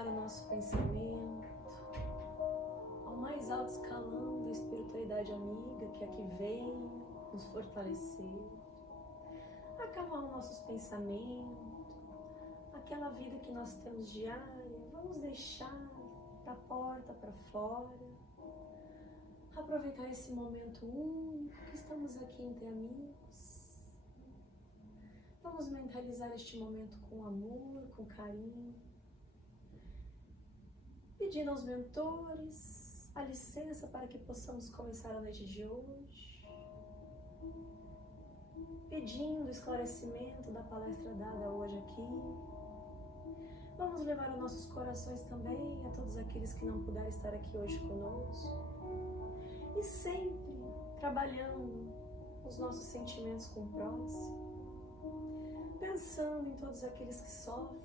levar o nosso pensamento ao mais alto escalão da espiritualidade amiga, que é a que vem nos fortalecer, acalmar os nossos pensamentos, aquela vida que nós temos diária, vamos deixar da porta para fora, aproveitar esse momento único que estamos aqui entre amigos. Vamos mentalizar este momento com amor, com carinho, pedindo aos mentores a licença para que possamos começar a noite de hoje, pedindo o esclarecimento da palestra dada hoje aqui. Vamos levar aos nossos corações também a todos aqueles que não puderam estar aqui hoje conosco. E sempre trabalhando os nossos sentimentos com o próximo, pensando em todos aqueles que sofrem,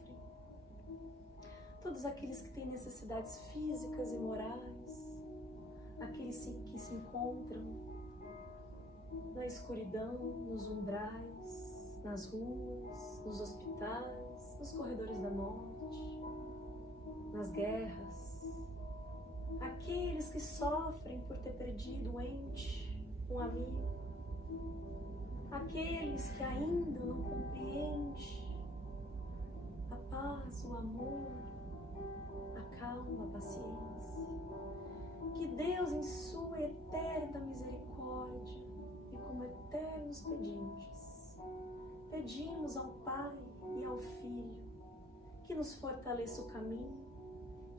todos aqueles que têm necessidades físicas e morais, aqueles que se encontram na escuridão, nos umbrais, nas ruas, nos hospitais, nos corredores da morte, nas guerras, aqueles que sofrem por ter perdido um ente, um amigo, aqueles que ainda não compreendem a paz, o amor, a calma, a paciência. Que Deus, em sua eterna misericórdia, e como eternos pedimos ao Pai e ao Filho que nos fortaleça o caminho,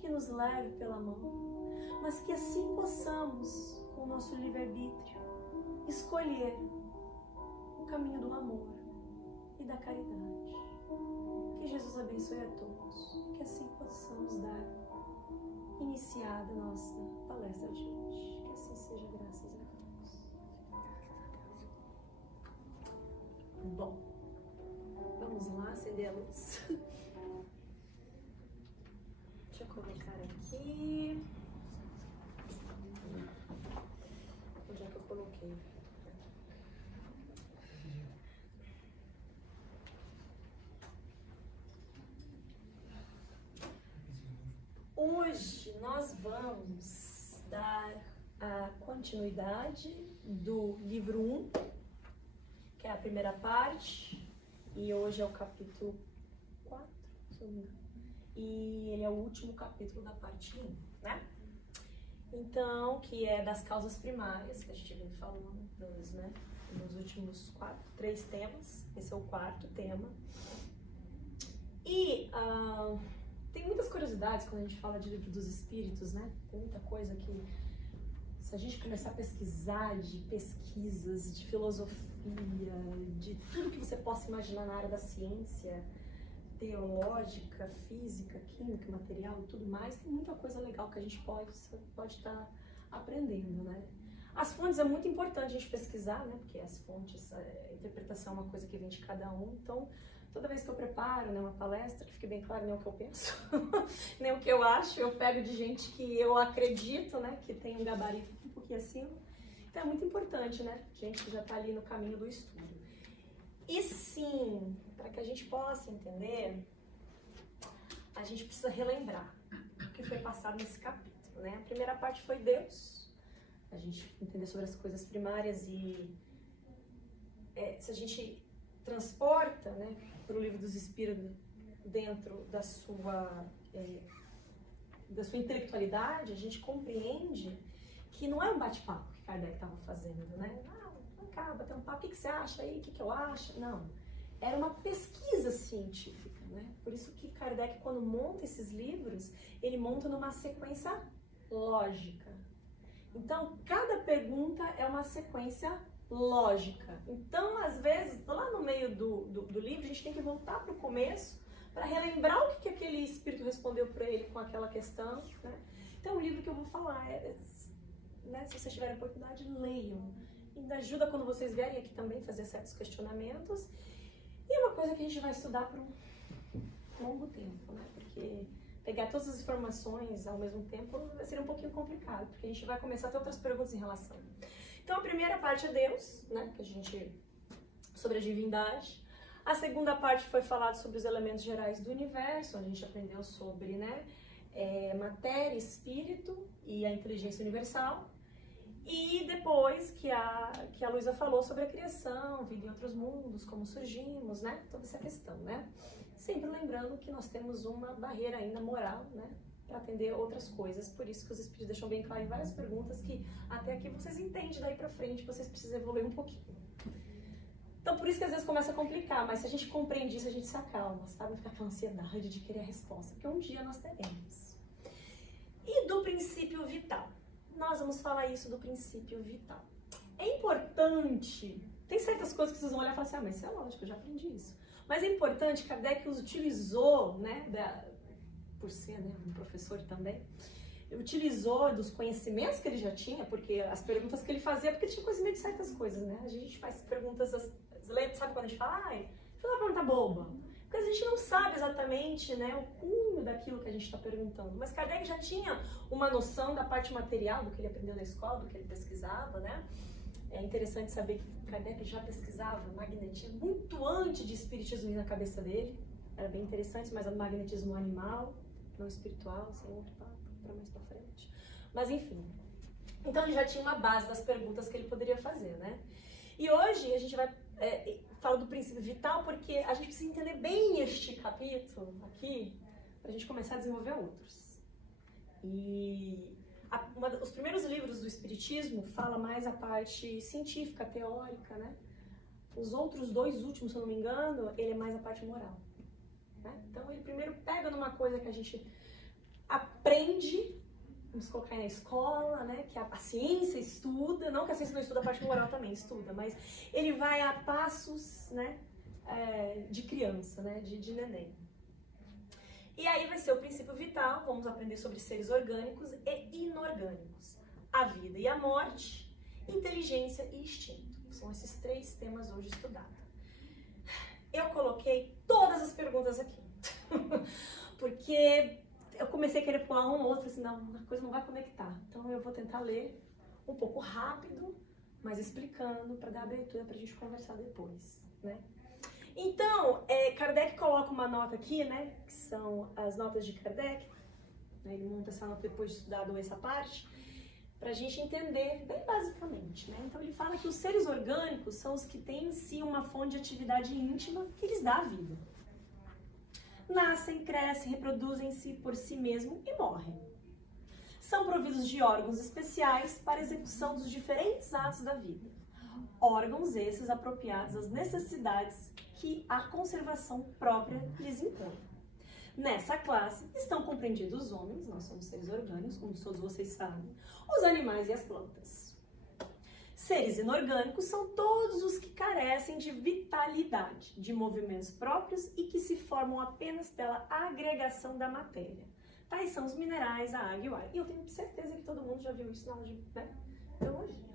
que nos leve pela mão, mas que assim possamos, com o nosso livre-arbítrio, escolher o caminho do amor e da caridade. Que Jesus abençoe a todos, que assim possamos dar iniciada a nossa palestra de hoje. Que assim seja, graças a Deus. Bom, vamos lá acender a luz. Deixa eu colocar aqui. Onde é que eu coloquei? Hoje nós vamos dar a continuidade do livro 1, que é a primeira parte, e hoje é o capítulo 4, se eu não me engano, e ele é o último capítulo da parte 1, né? Então, que é das causas primárias, que a gente vem falando né, nos últimos 3 temas, esse é o 4º tema. E tem muitas curiosidades quando a gente fala de livro dos espíritos, né? Tem muita coisa que, se a gente começar a pesquisar de pesquisas, de filosofia, de tudo que você possa imaginar na área da ciência, teológica, física, química, material e tudo mais, tem muita coisa legal que a gente pode estar aprendendo, né? As fontes é muito importante a gente pesquisar, né? Porque as fontes, a interpretação é uma coisa que vem de cada um, então toda vez que eu preparo, né, uma palestra, que fique bem claro, nem o que eu penso, nem o que eu acho, eu pego de gente que eu acredito, né, que tem um gabarito um pouquinho acima. Então é muito importante, né, gente que já está ali no caminho do estudo. E sim, para que a gente possa entender, a gente precisa relembrar o que foi passado nesse capítulo, né? A primeira parte foi Deus, a gente entender sobre as coisas primárias e se a gente transporta, né, para o livro dos Espíritos dentro da sua intelectualidade, a gente compreende que não é um bate-papo que Kardec estava fazendo, né? Vem cá, bater um papo, o que você acha aí, o que eu acho? Não, era uma pesquisa científica, né? Por isso que Kardec, quando monta esses livros, ele monta numa sequência lógica. Então, cada pergunta é uma sequência lógica. Então, às vezes, lá no meio do livro, a gente tem que voltar para o começo para relembrar o que aquele espírito respondeu para ele com aquela questão, né? Então, o livro que eu vou falar né, se vocês tiverem oportunidade, leiam. Ainda ajuda quando vocês vierem aqui também fazer certos questionamentos. E é uma coisa que a gente vai estudar por um longo tempo, né? Porque pegar todas as informações ao mesmo tempo seria um pouquinho complicado, porque a gente vai começar a ter outras perguntas em relação. Então, a primeira parte é Deus, né, sobre a divindade. A segunda parte foi falado sobre os elementos gerais do universo, onde a gente aprendeu sobre, né, matéria, espírito e a inteligência universal. E depois que a Luísa falou sobre a criação, vida em outros mundos, como surgimos, né? Toda essa questão, né? Sempre lembrando que nós temos uma barreira ainda moral, né? Para atender outras coisas. Por isso que os espíritos deixam bem claro em várias perguntas que até aqui vocês entendem, daí pra frente vocês precisam evoluir um pouquinho. Então por isso que às vezes começa a complicar, mas se a gente compreende isso, a gente se acalma, sabe? Não fica com ansiedade de querer a resposta, porque um dia nós teremos. E do princípio vital? Nós vamos falar isso do princípio vital. É importante, tem certas coisas que vocês vão olhar e falar assim, mas isso é lógico, eu já aprendi isso. Mas é importante, Kardec utilizou, né, por ser, né, um professor também, utilizou dos conhecimentos que ele já tinha, porque as perguntas que ele fazia, porque ele tinha conhecimento de certas coisas, né? A gente faz perguntas, sabe quando a gente fala, foi uma pergunta boba? Porque a gente não sabe exatamente, né, o cunho daquilo que a gente está perguntando. Mas Kardec já tinha uma noção da parte material, do que ele aprendeu na escola, do que ele pesquisava, né? É interessante saber que Kardec já pesquisava magnetismo muito antes de espiritismo ir na cabeça dele. Era bem interessante, mas é o magnetismo animal, não espiritual, assim, outro papo, para mais para frente. Mas enfim. Então ele já tinha uma base das perguntas que ele poderia fazer, né? E hoje a gente vai falar do princípio vital porque a gente precisa entender bem este capítulo aqui para a gente começar a desenvolver outros. E os primeiros livros do Espiritismo fala mais a parte científica, teórica, né? Os outros dois últimos, se eu não me engano, ele é mais a parte moral. Né? Então ele primeiro pega numa coisa que a gente aprende, vamos colocar aí na escola, né? Que a ciência estuda, não que a ciência não estuda a parte moral também, estuda, mas ele vai a passos, né? De criança, né? De neném. E aí vai ser o princípio vital, vamos aprender sobre seres orgânicos e inorgânicos, a vida e a morte, inteligência e instinto. São esses três temas hoje estudados. Eu coloquei todas as perguntas aqui, porque eu comecei a querer pular um ou outro, assim, não, a coisa não vai conectar. Então eu vou tentar ler um pouco rápido, mas explicando para dar abertura para a gente conversar depois, né? Então, Kardec coloca uma nota aqui, né, que são as notas de Kardec, né, ele monta essa nota depois de estudado essa parte, para a gente entender bem basicamente, né? Então ele fala que os seres orgânicos são os que têm em si uma fonte de atividade íntima que lhes dá a vida. Nascem, crescem, reproduzem-se por si mesmo e morrem. São providos de órgãos especiais para a execução dos diferentes atos da vida. Órgãos esses apropriados às necessidades que a conservação própria lhes impõe. Nessa classe estão compreendidos os homens, nós somos seres orgânicos, como todos vocês sabem, os animais e as plantas. Seres inorgânicos são todos os que carecem de vitalidade, de movimentos próprios e que se formam apenas pela agregação da matéria. Tais são os minerais, a água e o ar. E eu tenho certeza que todo mundo já viu isso na aula de biologia.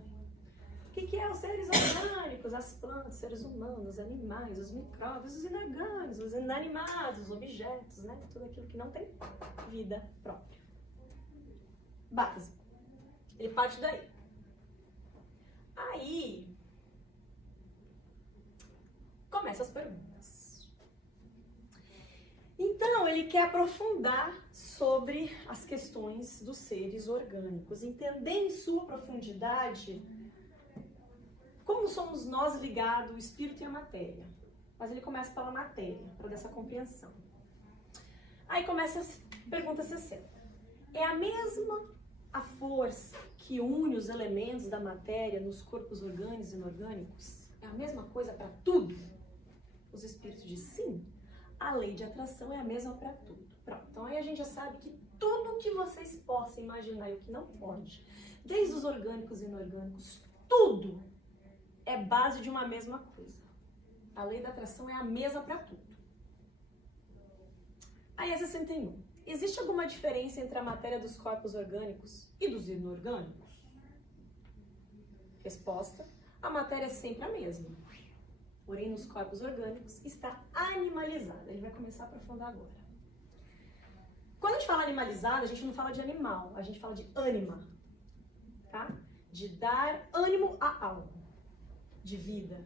O que é os seres orgânicos? As plantas, os seres humanos, os animais, os micróbios, os inorgânicos, os inanimados, os objetos, né? Tudo aquilo que não tem vida própria. Básico. Ele parte daí. Aí, começa as perguntas. Então, ele quer aprofundar sobre as questões dos seres orgânicos, entender em sua profundidade como somos nós ligados, o espírito e a matéria. Mas ele começa pela matéria, para dessa compreensão. Aí começa a pergunta 60. É a mesma a força que une os elementos da matéria nos corpos orgânicos e inorgânicos? É a mesma coisa para tudo? Os espíritos dizem sim. A lei de atração é a mesma para tudo. Pronto. Então aí a gente já sabe que tudo que vocês possam imaginar e o que não pode, desde os orgânicos e inorgânicos, tudo é base de uma mesma coisa. A lei da atração é a mesma para tudo. Aí é 61. Existe alguma diferença entre a matéria dos corpos orgânicos e dos inorgânicos? Resposta: a matéria é sempre a mesma. Porém, nos corpos orgânicos está animalizada. Ele vai começar a aprofundar agora. Quando a gente fala animalizada, a gente não fala de animal, a gente fala de ânima, tá? De dar ânimo a algo, de vida,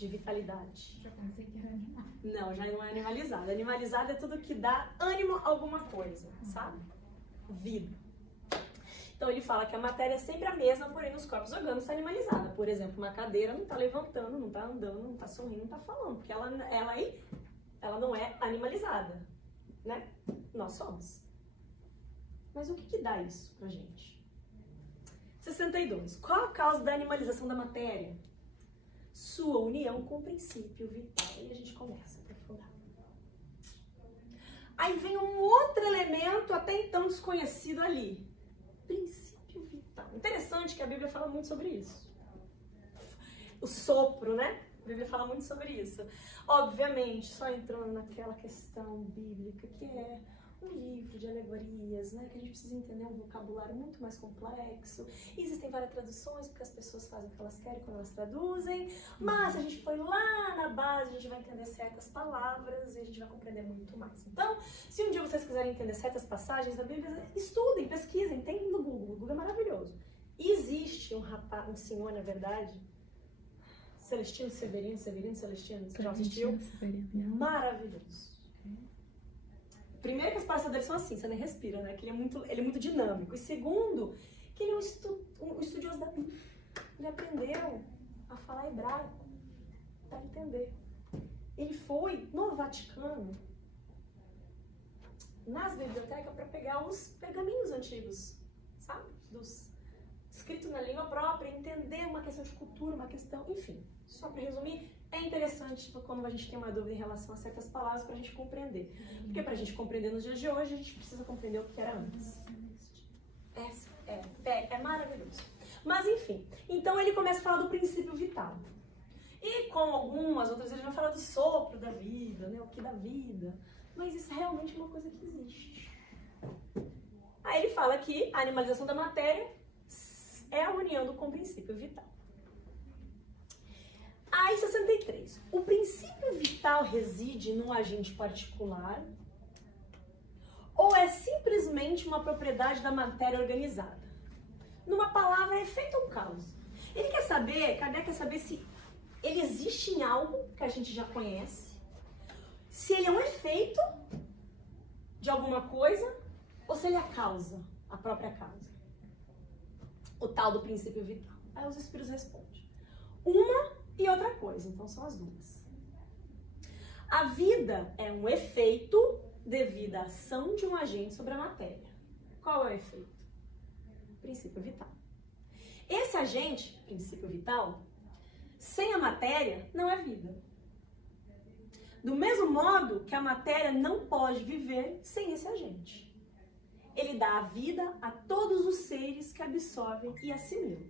de vitalidade. Já pensei que era animal. Não, já não é animalizado. Animalizado é tudo que dá ânimo a alguma coisa, sabe? Vida. Então ele fala que a matéria é sempre a mesma, porém nos corpos orgânicos está animalizada. Por exemplo, uma cadeira não está levantando, não está andando, não está sorrindo, não está falando, porque ela não é animalizada, né? Nós somos. Mas o que dá isso pra gente? 62. Qual a causa da animalização da matéria? Sua união com o princípio vital. E a gente começa a aprofundar. Aí vem um outro elemento até então desconhecido ali. Princípio vital. Interessante que a Bíblia fala muito sobre isso. O sopro, né? A Bíblia fala muito sobre isso. Obviamente, só entrando naquela questão bíblica que é um livro de alegorias, né? Que a gente precisa entender um vocabulário muito mais complexo. Existem várias traduções, porque as pessoas fazem o que elas querem quando elas traduzem. Mas a gente foi lá na base, a gente vai entender certas palavras e a gente vai compreender muito mais. Então, se um dia vocês quiserem entender certas passagens da Bíblia, estudem, pesquisem, tem no Google. O Google é maravilhoso. Existe um senhor, na verdade, Celestino Severino, Celestino, você já assistiu? Maravilhoso. Primeiro que as palestras dele são assim, você nem respira, né? Que ele é muito dinâmico. E segundo, que ele é um estudioso da Bíblia. Ele aprendeu a falar hebraico para entender. Ele foi no Vaticano, nas bibliotecas, para pegar os pergaminhos antigos, sabe? Escritos na língua própria, entender uma questão de cultura, uma questão, enfim. Só para resumir, é interessante quando a gente tem uma dúvida em relação a certas palavras para a gente compreender. Porque para a gente compreender nos dias de hoje, a gente precisa compreender o que era antes. É maravilhoso. Mas enfim, então ele começa a falar do princípio vital. E como algumas outras, ele vai falar do sopro da vida, né? O que dá vida. Mas isso é realmente uma coisa que existe. Aí ele fala que a animalização da matéria é a união com o princípio vital. Aí, 63. O princípio vital reside num agente particular ou é simplesmente uma propriedade da matéria organizada? Numa palavra, é efeito ou causa? Kardec quer saber se ele existe em algo que a gente já conhece, se ele é um efeito de alguma coisa ou se ele é a causa, a própria causa. O tal do princípio vital. Aí os espíritos respondem. Uma e outra coisa, então são as duas. A vida é um efeito devido à ação de um agente sobre a matéria. Qual é o efeito? Princípio vital. Esse agente, princípio vital, sem a matéria, não é vida. Do mesmo modo que a matéria não pode viver sem esse agente. Ele dá a vida a todos os seres que absorvem e assimilam.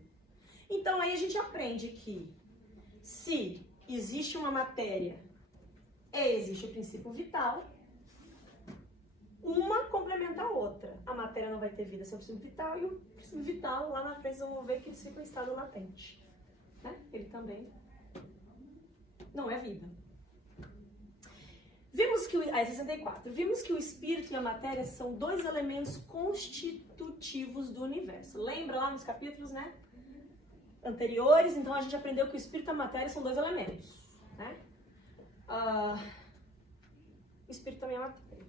Então aí a gente aprende que se existe uma matéria, existe o princípio vital, uma complementa a outra. A matéria não vai ter vida sem o princípio vital e o princípio vital, lá na frente, vocês vão ver que ele fica em estado latente. Né? Ele também não é vida. Vimos que 64. Vimos que o espírito e a matéria são dois elementos constitutivos do universo. Lembra lá nos capítulos, né? Anteriores, então a gente aprendeu que o espírito e a matéria são dois elementos, né? O espírito também é matéria,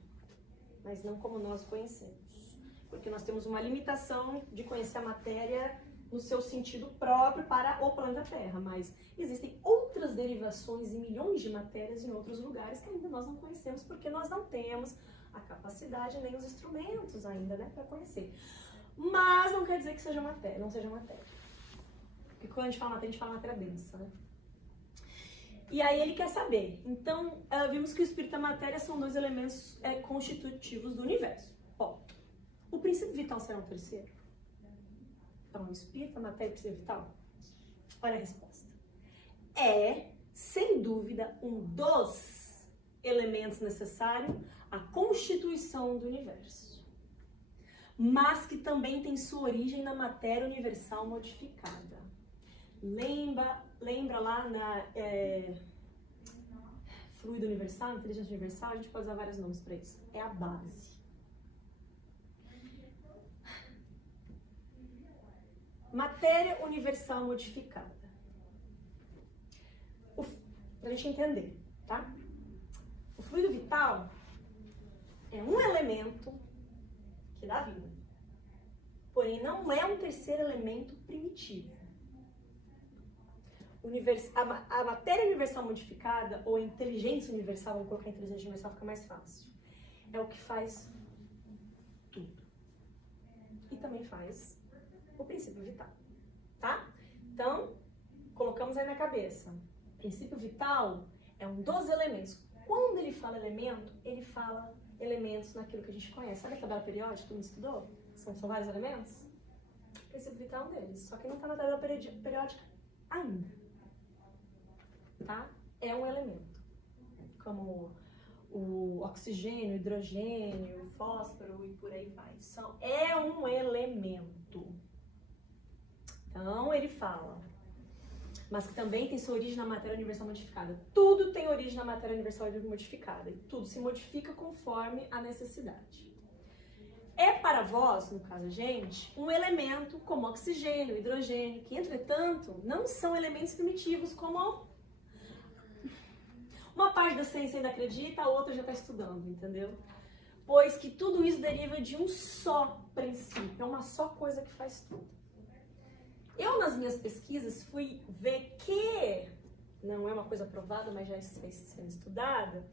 mas não como nós conhecemos, porque nós temos uma limitação de conhecer a matéria no seu sentido próprio para o planeta Terra, mas existem outras derivações e milhões de matérias em outros lugares que ainda nós não conhecemos, porque nós não temos a capacidade nem os instrumentos ainda, né, para conhecer. Mas não quer dizer que seja matéria, não seja matéria. Porque quando a gente fala matéria densa, né? E aí ele quer saber. Então, vimos que o espírito e a matéria são dois elementos constitutivos do universo. Ponto. O princípio vital será um terceiro? Então, o espírito, a matéria e o princípio vital? Olha a resposta. É, sem dúvida, um dos elementos necessários à constituição do universo. Mas que também tem sua origem na matéria universal modificada. Lembra lá na fluido universal, inteligência universal, a gente pode usar vários nomes para isso. É a base. Matéria universal modificada. pra gente entender, tá? O fluido vital é um elemento que dá vida. Porém, não é um terceiro elemento primitivo. A matéria universal modificada, ou a inteligência universal, vamos colocar a inteligência universal, fica mais fácil, é o que faz tudo. E também faz o princípio vital, tá? Então, colocamos aí na cabeça. O princípio vital é um dos elementos. Quando ele fala elemento, ele fala elementos naquilo que a gente conhece. Sabe a tabela periódica que todo mundo estudou? São vários elementos? O princípio vital é um deles, só que não está na tabela periódica ainda. Tá? É um elemento. Como o oxigênio, o hidrogênio, o fósforo e por aí vai. É um elemento. Então, ele fala, mas que também tem sua origem na matéria universal modificada. Tudo tem origem na matéria universal modificada. E tudo se modifica conforme a necessidade. É para vós, no caso a gente, um elemento como oxigênio, hidrogênio, que, entretanto, não são elementos primitivos como uma parte da ciência ainda acredita, a outra já está estudando, entendeu? Pois que tudo isso deriva de um só princípio, é uma só coisa que faz tudo. Eu, nas minhas pesquisas, fui ver que, não é uma coisa provada, mas já está sendo estudada,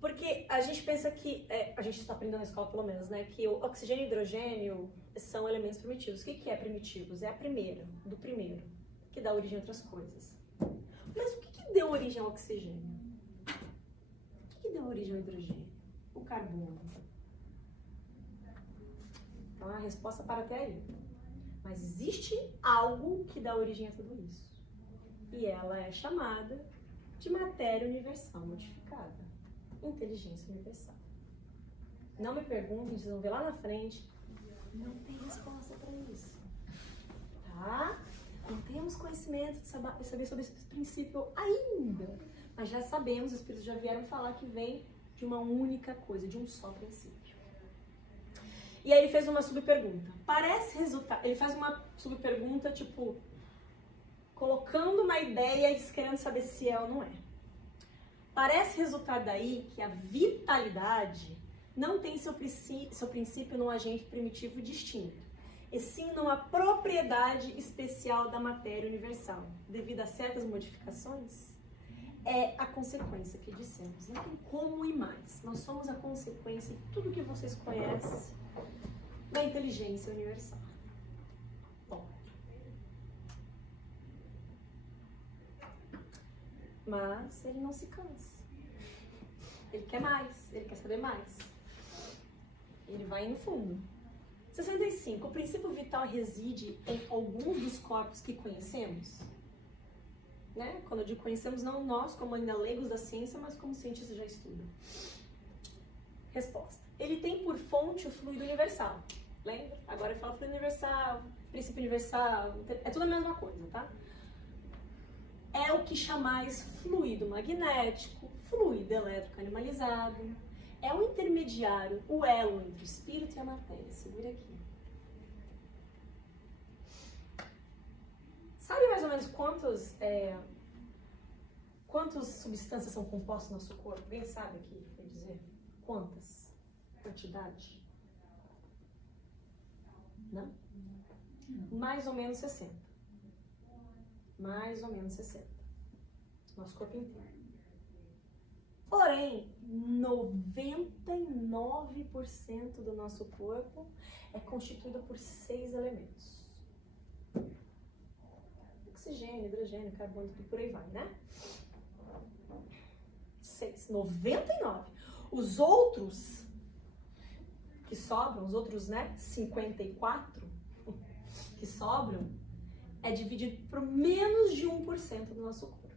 porque a gente pensa que, a gente está aprendendo na escola pelo menos, né, que o oxigênio e hidrogênio são elementos primitivos. O que é primitivos? É a primeira, do primeiro, que dá origem a outras coisas. Mas o que deu origem ao oxigênio? O que deu origem ao hidrogênio? O carbono. Então a resposta para até aí. Mas existe algo que dá origem a tudo isso. E ela é chamada de matéria universal modificada. Inteligência universal. Não me perguntem, vocês vão ver lá na frente. Não tem resposta para isso. Tá? Não temos conhecimento de saber sobre esse princípio ainda. Mas já sabemos, os espíritos já vieram falar que vem de uma única coisa, de um só princípio. E aí ele fez uma subpergunta. Parece resultar... Ele faz uma subpergunta, tipo, colocando uma ideia e querendo saber se é ou não é. Parece resultar daí que a vitalidade não tem seu princípio num agente primitivo distinto, e sim numa propriedade especial da matéria universal, devido a certas modificações. É a consequência que dissemos. Não tem como ir mais. Nós somos a consequência de tudo que vocês conhecem da inteligência universal. Bom. Mas ele não se cansa. Ele quer mais, ele quer saber mais. Ele vai no fundo. 65. O princípio vital reside em alguns dos corpos que conhecemos? Né? Quando eu digo conhecemos, não nós, como ainda leigos da ciência, mas como cientistas já estudam. Resposta. Ele tem por fonte o fluido universal. Lembra? Agora ele fala fluido universal, princípio universal, é tudo a mesma coisa, tá? É o que chamais fluido magnético, fluido elétrico animalizado. É o intermediário, o elo entre o espírito e a matéria. Segura aqui. Sabe mais ou menos quantas substâncias são compostas no nosso corpo? Alguém sabe aqui, quer dizer? Quantas? Quantidade? Não? Mais ou menos 60. Mais ou menos 60. Nosso corpo inteiro. Porém, 99% do nosso corpo é constituído por 6 elementos. Oxigênio, hidrogênio, carbono, tudo por aí vai, né? 6. 99. Os outros que sobram, os outros, né, 54 que sobram, é dividido por menos de 1% do nosso corpo.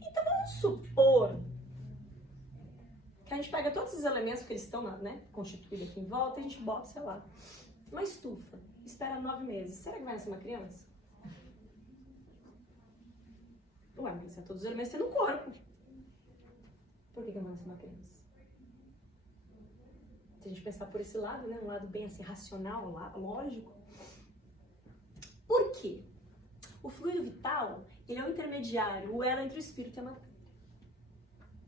Então vamos supor que a gente pega todos os elementos que eles estão, né, constituídos aqui em volta e a gente bota, sei lá, uma estufa, espera 9 meses. Será que vai nascer uma criança? Ué, mas todos os elementos têm no corpo. Por que não vai nascer uma criança? Se a gente pensar por esse lado, né, um lado bem assim racional, lógico. Por quê? O fluido vital, Ele é o intermediário, o elo entre o espírito e a matéria.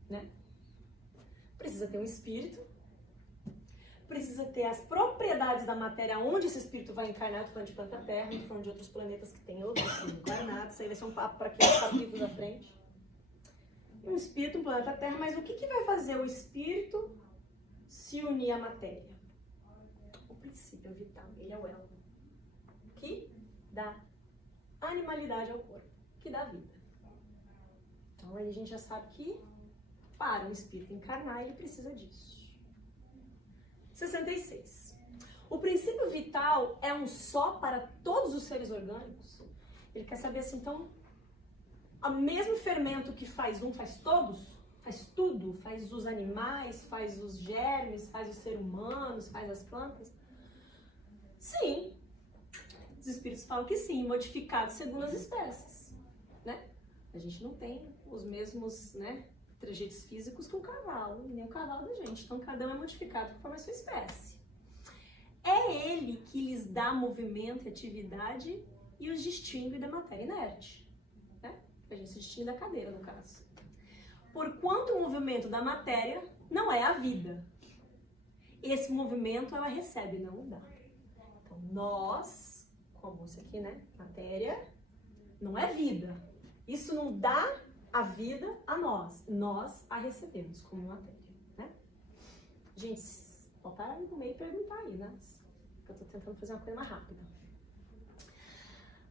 Né? Precisa ter um espírito, precisa ter as propriedades da matéria onde esse espírito vai encarnar, tô falando de planeta Terra, tô falando de outros planetas que tem outros encarnados, isso aí vai ser um papo para aqueles capítulos da frente. Um espírito, um planeta Terra, mas o que vai fazer o espírito se unir à matéria? O princípio vital, ele é o elo que dá animalidade ao corpo, que dá vida. Então aí a gente já sabe que para o espírito encarnar, ele precisa disso. 66. O princípio vital é um só para todos os seres orgânicos? Ele quer saber assim, então, o mesmo fermento que faz um, faz todos? Faz tudo? Faz os animais, faz os germes, faz os seres humanos, faz as plantas? Sim. Os espíritos falam que sim, modificados segundo as espécies. Né? A gente não tem os mesmos, né, trejeitos físicos que o cavalo, nem o cavalo da gente. Então, cada um é modificado conforme a sua espécie. É ele que lhes dá movimento e atividade e os distingue da matéria inerte. Né? A gente se distingue da cadeira, no caso. Porquanto o movimento da matéria não é a vida. Esse movimento ela recebe, não o dá. Então, nós, como isso aqui, né? Matéria não é vida. Isso não dá a vida a nós. Nós a recebemos como matéria, né? Gente, pode parar no meio e perguntar aí, né? Eu tô tentando fazer uma coisa mais rápida.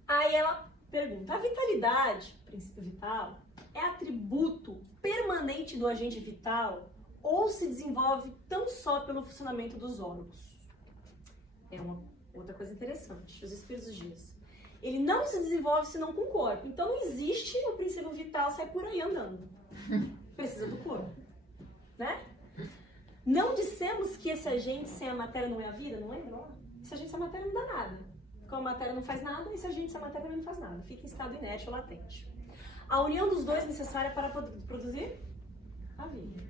Aí ela pergunta, a vitalidade, princípio vital, é atributo permanente do agente vital ou se desenvolve tão só pelo funcionamento dos órgãos? É uma outra coisa interessante, os espíritos dizem. Ele não se desenvolve senão com o corpo. Então não existe o princípio vital sair por aí andando. Precisa do corpo. Né? Não dissemos que esse agente sem a matéria não é a vida? Não lembra? Esse agente sem a matéria não dá nada. Como a matéria não faz nada, esse agente sem a matéria também não faz nada. Fica em estado inerte ou latente. A união dos dois é necessária para produzir a vida.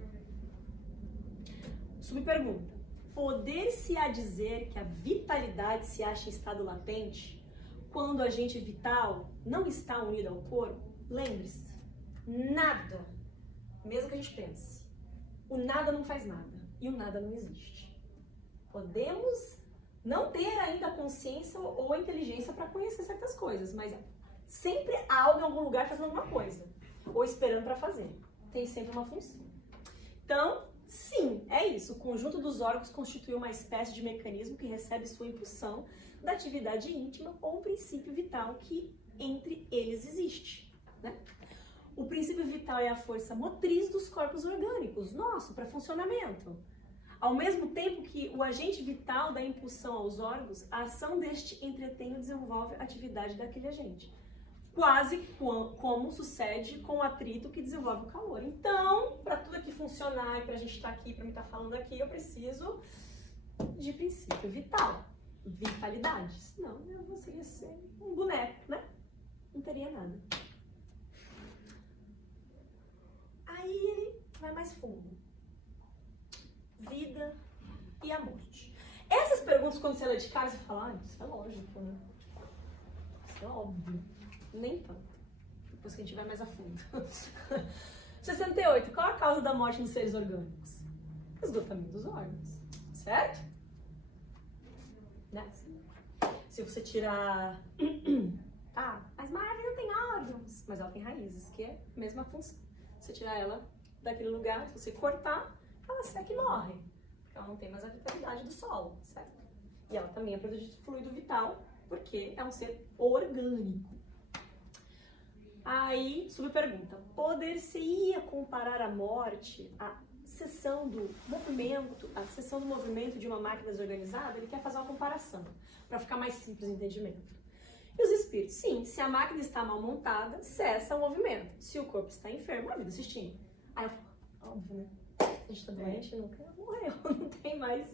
Subpergunta. Poder-se-á dizer que a vitalidade se acha em estado latente quando o agente vital não está unido ao corpo? Lembre-se, nada, mesmo que a gente pense, o nada não faz nada e o nada não existe. Podemos não ter ainda a consciência ou a inteligência para conhecer certas coisas, mas sempre há algo em algum lugar fazendo alguma coisa, ou esperando para fazer. Tem sempre uma função. Então, sim, é isso. O conjunto dos órgãos constitui uma espécie de mecanismo que recebe sua impulsão da atividade íntima ou um princípio vital que entre eles existe. Né? O princípio vital é a força motriz dos corpos orgânicos, nosso, para funcionamento. Ao mesmo tempo que o agente vital dá impulsão aos órgãos, a ação deste entretém ou desenvolve a atividade daquele agente. Quase como sucede com o atrito que desenvolve o calor. Então, para tudo aqui funcionar e para a gente estar aqui, para mim estar falando aqui, eu preciso de princípio vital, vitalidade. Senão eu conseguiria ser um boneco, né? Não teria nada. Aí ele vai mais fundo. Vida e a morte. Essas perguntas, quando você lê de cara, você fala, isso é lógico, né? Isso é óbvio. Nem tanto. Depois que a gente vai mais a fundo. 68. Qual a causa da morte nos seres orgânicos? Esgotamento dos órgãos. Certo? Né? Se você tirar... Ah, mas uma árvore não tem órgãos. Mas ela tem raízes, que é a mesma função. Se você tirar ela daquele lugar, se você cortar, ela seca e morre. Porque ela não tem mais a vitalidade do solo, certo? E ela também é produto de fluido vital, porque é um ser orgânico. Aí, subpergunta, poder-se-ia comparar a morte à cessão do movimento de uma máquina desorganizada? Ele quer fazer uma comparação, para ficar mais simples o entendimento. E os espíritos, sim, se a máquina está mal montada, cessa o movimento. Se o corpo está enfermo, a vida se extingue. Aí eu falo, óbvio, né? A gente está doente, nunca morreu, não tem mais.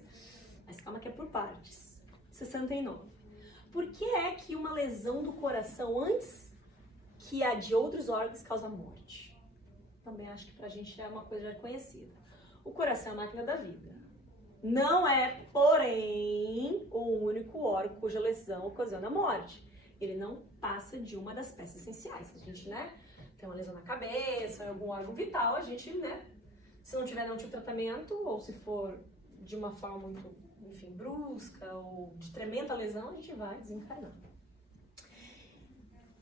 Mas calma que é por partes. 69. Por que é que uma lesão do coração antes que a de outros órgãos causa morte? Também acho que pra gente é uma coisa já conhecida. O coração é a máquina da vida. Não é, porém, o único órgão cuja lesão ocasiona a morte. Ele não passa de uma das peças essenciais. A gente, né, tem uma lesão na cabeça, em algum órgão vital, a gente, né, se não tiver nenhum tipo de tratamento, ou se for de uma forma muito, enfim, brusca, ou de tremenda lesão, a gente vai desencarnar.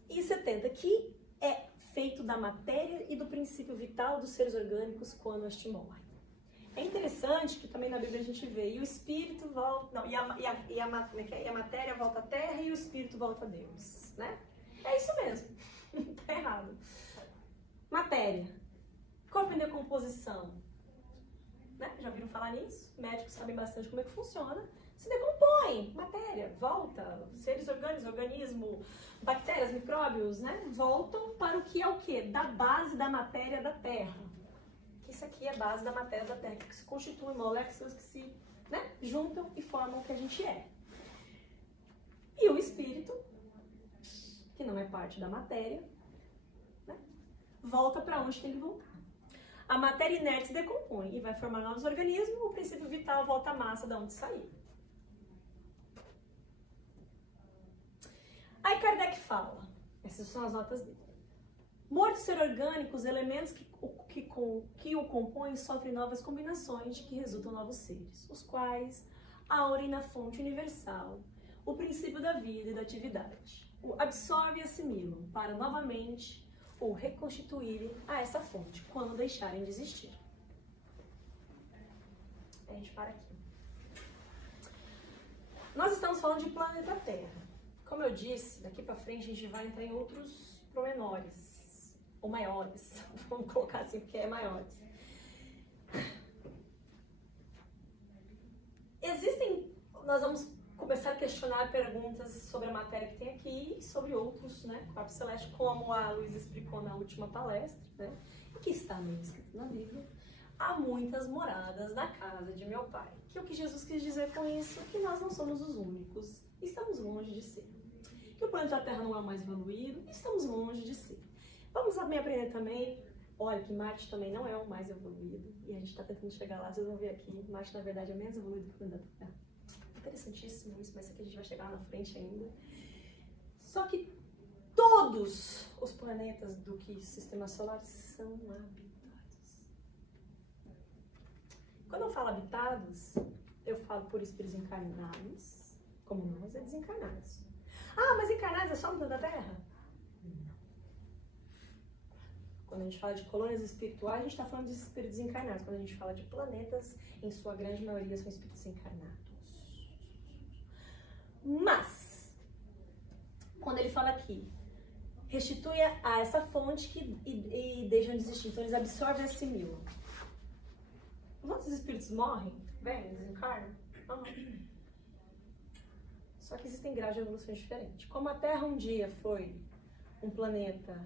E 70, que é feito da matéria e do princípio vital dos seres orgânicos quando este morre. É interessante que também na Bíblia a gente vê, e o espírito volta, não, e a matéria volta à terra e o espírito volta a Deus, né? É isso mesmo, não tá errado. Matéria, corpo em decomposição, né? Já ouviram falar nisso? Médicos sabem bastante como é que funciona. Se decompõe, matéria, volta, seres orgânicos, organismo, bactérias, micróbios, né? Voltam para o que é o quê? Da base da matéria da Terra. Isso aqui é a base da matéria da Terra, que se constituem moléculas que se, né, juntam e formam o que a gente é. E o espírito, que não é parte da matéria, né, volta para onde tem que voltar. A matéria inerte se decompõe e vai formar novos organismos, o princípio vital volta à massa de onde saiu. Aí Kardec fala, essas são as notas dele. Morto ser orgânico, os elementos que o compõem sofrem novas combinações de que resultam novos seres, os quais aurem na fonte universal o princípio da vida e da atividade, o absorvem e assimilam para novamente o reconstituírem a essa fonte quando deixarem de existir. A gente para aqui. Nós estamos falando de planeta Terra. Como eu disse, daqui para frente a gente vai entrar em outros pormenores. Ou maiores, vamos colocar assim, porque é maiores. Nós vamos começar a questionar perguntas sobre a matéria que tem aqui e sobre outros, né, corpos celestes, como a Luísa explicou na última palestra, né, que está escrito na Bíblia. Há muitas moradas na casa de meu pai. Que o que Jesus quis dizer com isso é que nós não somos os únicos, estamos longe de ser. Que o planeta Terra não é o mais evoluído, estamos longe de ser. Vamos também aprender também, olha, que Marte também não é o mais evoluído, e a gente está tentando chegar lá, vocês vão ver aqui, Marte na verdade é menos evoluído que o planeta Terra. Interessantíssimo isso, mas isso aqui a gente vai chegar lá na frente ainda. Só que todos os planetas do que sistema solar são habitados. Quando eu falo habitados, eu falo por espíritos encarnados, como nós, é desencarnados. Ah, mas encarnados é só no planeta Terra? Quando a gente fala de colônias espirituais, a gente está falando de espíritos encarnados. Quando a gente fala de planetas, em sua grande maioria são espíritos encarnados. Mas, quando ele fala aqui, restitui a essa fonte e deixam de existir, então eles absorvem e assimilam. Os outros espíritos morrem, vêm, desencarnam? Não. Só que existem graus de evolução diferentes. Como a Terra um dia foi um planeta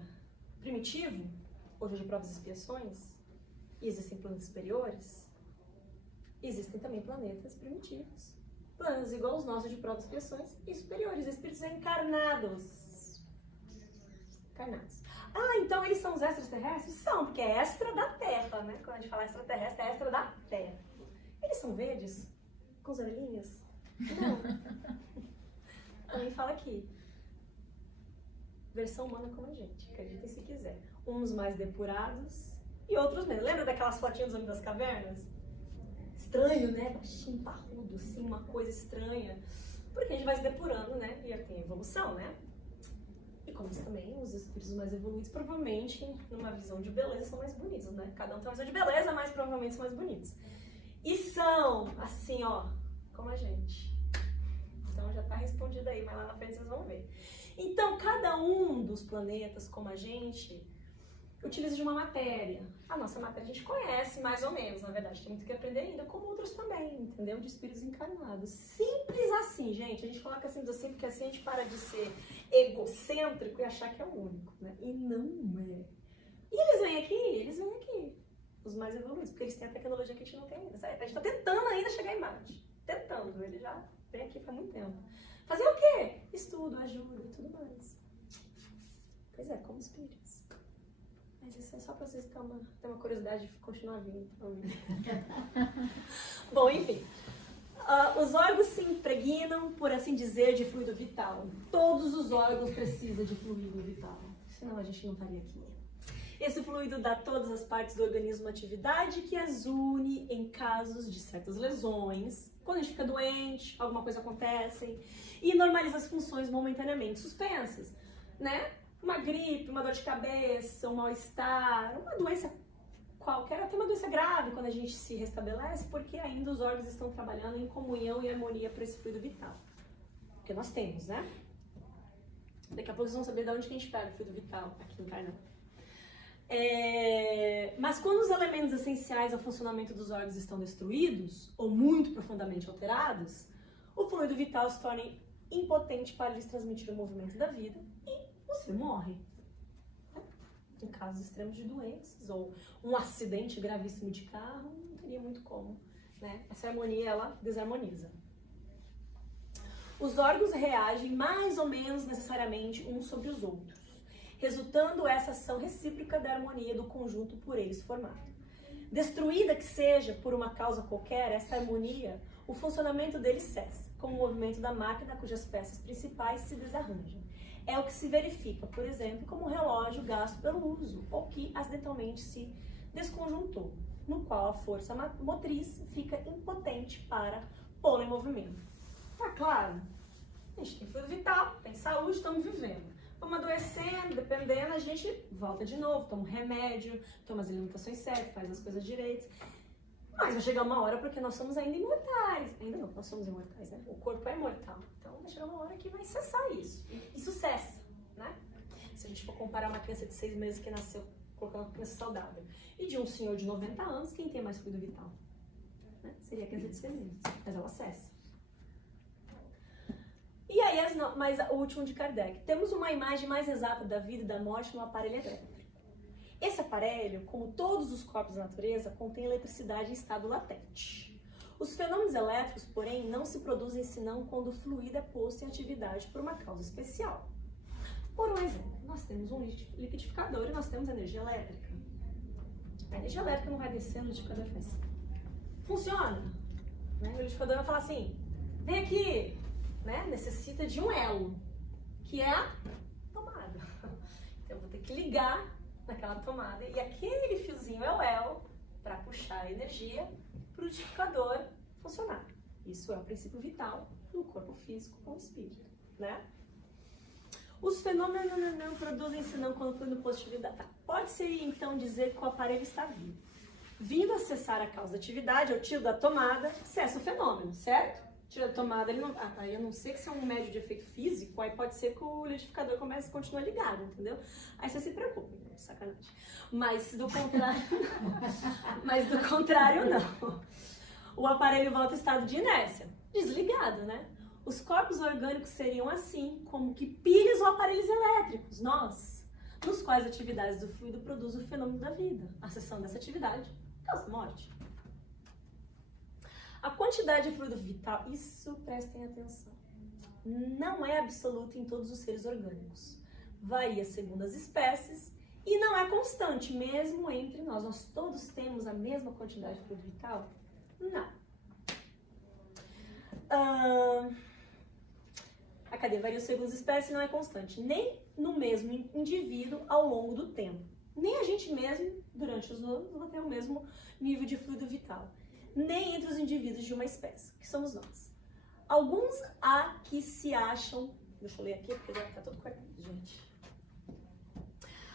primitivo, hoje de provas e expiações, e existem planetas superiores, existem também planetas primitivos. Planetas igual aos nossos de provas e expiações e superiores, espíritos encarnados. Encarnados. Ah, então eles são os extraterrestres? São, porque é extra da Terra, né? Quando a gente fala extraterrestre, é extra da Terra. Eles são verdes? Com as orelhinhas? Não. Também fala aqui. Versão humana como a gente, acreditem se quiser. Uns mais depurados e outros menos. Lembra daquelas fotinhas dos Homens das Cavernas? Estranho, né? Baixinho, parrudo, assim, uma coisa estranha. Porque a gente vai se depurando, né? E tem evolução, né? E como também os espíritos mais evoluídos, provavelmente, numa visão de beleza, são mais bonitos, né? Cada um tem uma visão de beleza, mas provavelmente são mais bonitos. E são, assim, ó, como a gente. Então já tá respondido aí, mas lá na frente vocês vão ver. Então, cada um dos planetas, como a gente, utiliza de uma matéria. A nossa matéria a gente conhece mais ou menos, na verdade, tem muito que aprender ainda, como outros também, entendeu? De espíritos encarnados. Simples assim, gente. A gente coloca simples assim, porque assim a gente para de ser egocêntrico e achar que é o único, né? E não é. E eles vêm aqui, os mais evoluídos, porque eles têm a tecnologia que a gente não tem ainda. A gente tá tentando ainda chegar em Marte. Tentando, ele já vem aqui faz muito tempo. Fazer o quê? Estudo, ajuda e tudo mais. Pois é, como espíritos. Mas isso é só pra vocês terem uma curiosidade de continuar vindo pra mim. Bom, enfim. Os órgãos se impregnam, por assim dizer, de fluido vital. Todos os órgãos precisam de fluido vital, senão a gente não estaria aqui. Esse fluido dá a todas as partes do organismo uma atividade que as une em casos de certas lesões, quando a gente fica doente, alguma coisa acontece, e normaliza as funções momentaneamente suspensas, né? Uma gripe, uma dor de cabeça, um mal-estar, uma doença qualquer, até uma doença grave quando a gente se restabelece, porque ainda os órgãos estão trabalhando em comunhão e harmonia para esse fluido vital. Porque nós temos, né? Daqui a pouco vocês vão saber de onde que a gente pega o fluido vital aqui no Carnão. Mas quando os elementos essenciais ao funcionamento dos órgãos estão destruídos, ou muito profundamente alterados, o fluido vital se torna impotente para lhes transmitir o movimento da vida e você morre. Em casos extremos de doenças, ou um acidente gravíssimo de carro, não teria muito como, né? Essa harmonia, ela desarmoniza. Os órgãos reagem mais ou menos necessariamente uns sobre os outros, resultando essa ação recíproca da harmonia do conjunto por eles formado. Destruída que seja por uma causa qualquer, essa harmonia, o funcionamento dele cessa, como o movimento da máquina cujas peças principais se desarranjam. É o que se verifica, por exemplo, como um relógio gasto pelo uso, ou que acidentalmente se desconjuntou, no qual a força motriz fica impotente para pô-lo em movimento. Tá claro? A gente tem fluido vital, tem saúde, estamos vivendo. Vamos adoecendo, dependendo, a gente volta de novo, toma um remédio, toma as alimentações certas, faz as coisas direitas. Mas vai chegar uma hora, porque nós somos ainda imortais. Ainda não, nós somos imortais, né? O corpo é imortal. Então vai chegar uma hora que vai cessar isso. Isso cessa, né? Se a gente for comparar uma criança de 6 meses que nasceu, colocando uma criança saudável, e de um senhor de 90 anos, quem tem mais fluido vital? Né? Seria a criança de 6 meses, mas ela cessa. E aí, mas o último de Kardec. Temos uma imagem mais exata da vida e da morte no aparelho elétrico. Esse aparelho, como todos os corpos da natureza, contém eletricidade em estado latente. Os fenômenos elétricos, porém, não se produzem senão quando o fluido é posto em atividade por uma causa especial. Por um exemplo, nós temos um liquidificador e nós temos energia elétrica. A energia elétrica não vai descer, o liquidificador faz. Funciona. Né? O liquidificador vai falar assim, vem aqui, né? Necessita de um elo, que é a tomada. Então eu vou ter que ligar naquela tomada e aquele fiozinho é o elo para puxar a energia para o liquidificador funcionar. Isso é o princípio vital do corpo físico com o espírito, né? Os fenômenos não produzem senão quando foi no positividade. Tá. Pode-se então dizer que o aparelho está vivo. Vindo a cessar a causa da atividade, o tiro da tomada, cessa o fenômeno, certo? Tira a tomada, ele não, aí eu não sei que se é um médio de efeito físico, aí pode ser que o liquidificador comece a continuar ligado, entendeu? Aí você se preocupa, sacanagem. Mas do contrário, não. O aparelho volta ao estado de inércia, desligado, né? Os corpos orgânicos seriam assim, como que pilhas ou aparelhos elétricos, nós, nos quais atividades do fluido produzem o fenômeno da vida. A cessão dessa atividade causa morte. A quantidade de fluido vital, isso prestem atenção, não é absoluta em todos os seres orgânicos. Varia segundo as espécies e não é constante, mesmo entre nós. Nós todos temos a mesma quantidade de fluido vital? Não. A cadeia varia segundo as espécies e não é constante, nem no mesmo indivíduo ao longo do tempo. Nem a gente mesmo, durante os anos, vai ter o mesmo nível de fluido vital. Nem entre os indivíduos de uma espécie, que somos nós. Alguns há que se acham, deixa eu ler aqui porque já está todo cortado, gente.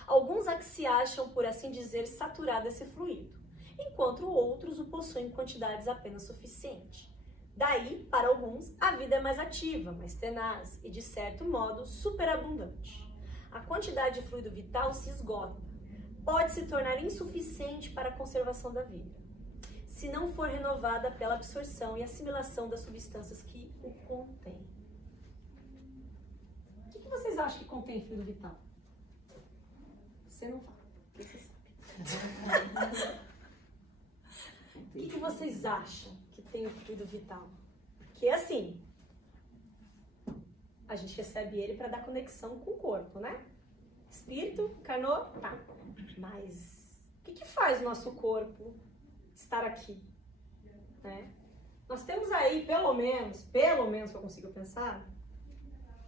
Alguns há que se acham, por assim dizer, saturado esse fluido, enquanto outros o possuem em quantidades apenas suficientes. Daí, para alguns, a vida é mais ativa, mais tenaz e, de certo modo, superabundante. A quantidade de fluido vital se esgota, pode se tornar insuficiente para a conservação da vida, se não for renovada pela absorção e assimilação das substâncias que o contêm. O que vocês acham que contém fluido vital? Você não fala, você sabe. O que vocês acham que tem o fluido vital? Porque assim, a gente recebe ele para dar conexão com o corpo, né? Espírito, encarnou, tá. Mas o que faz o nosso corpo estar aqui, né? Nós temos aí, pelo menos que eu consigo pensar,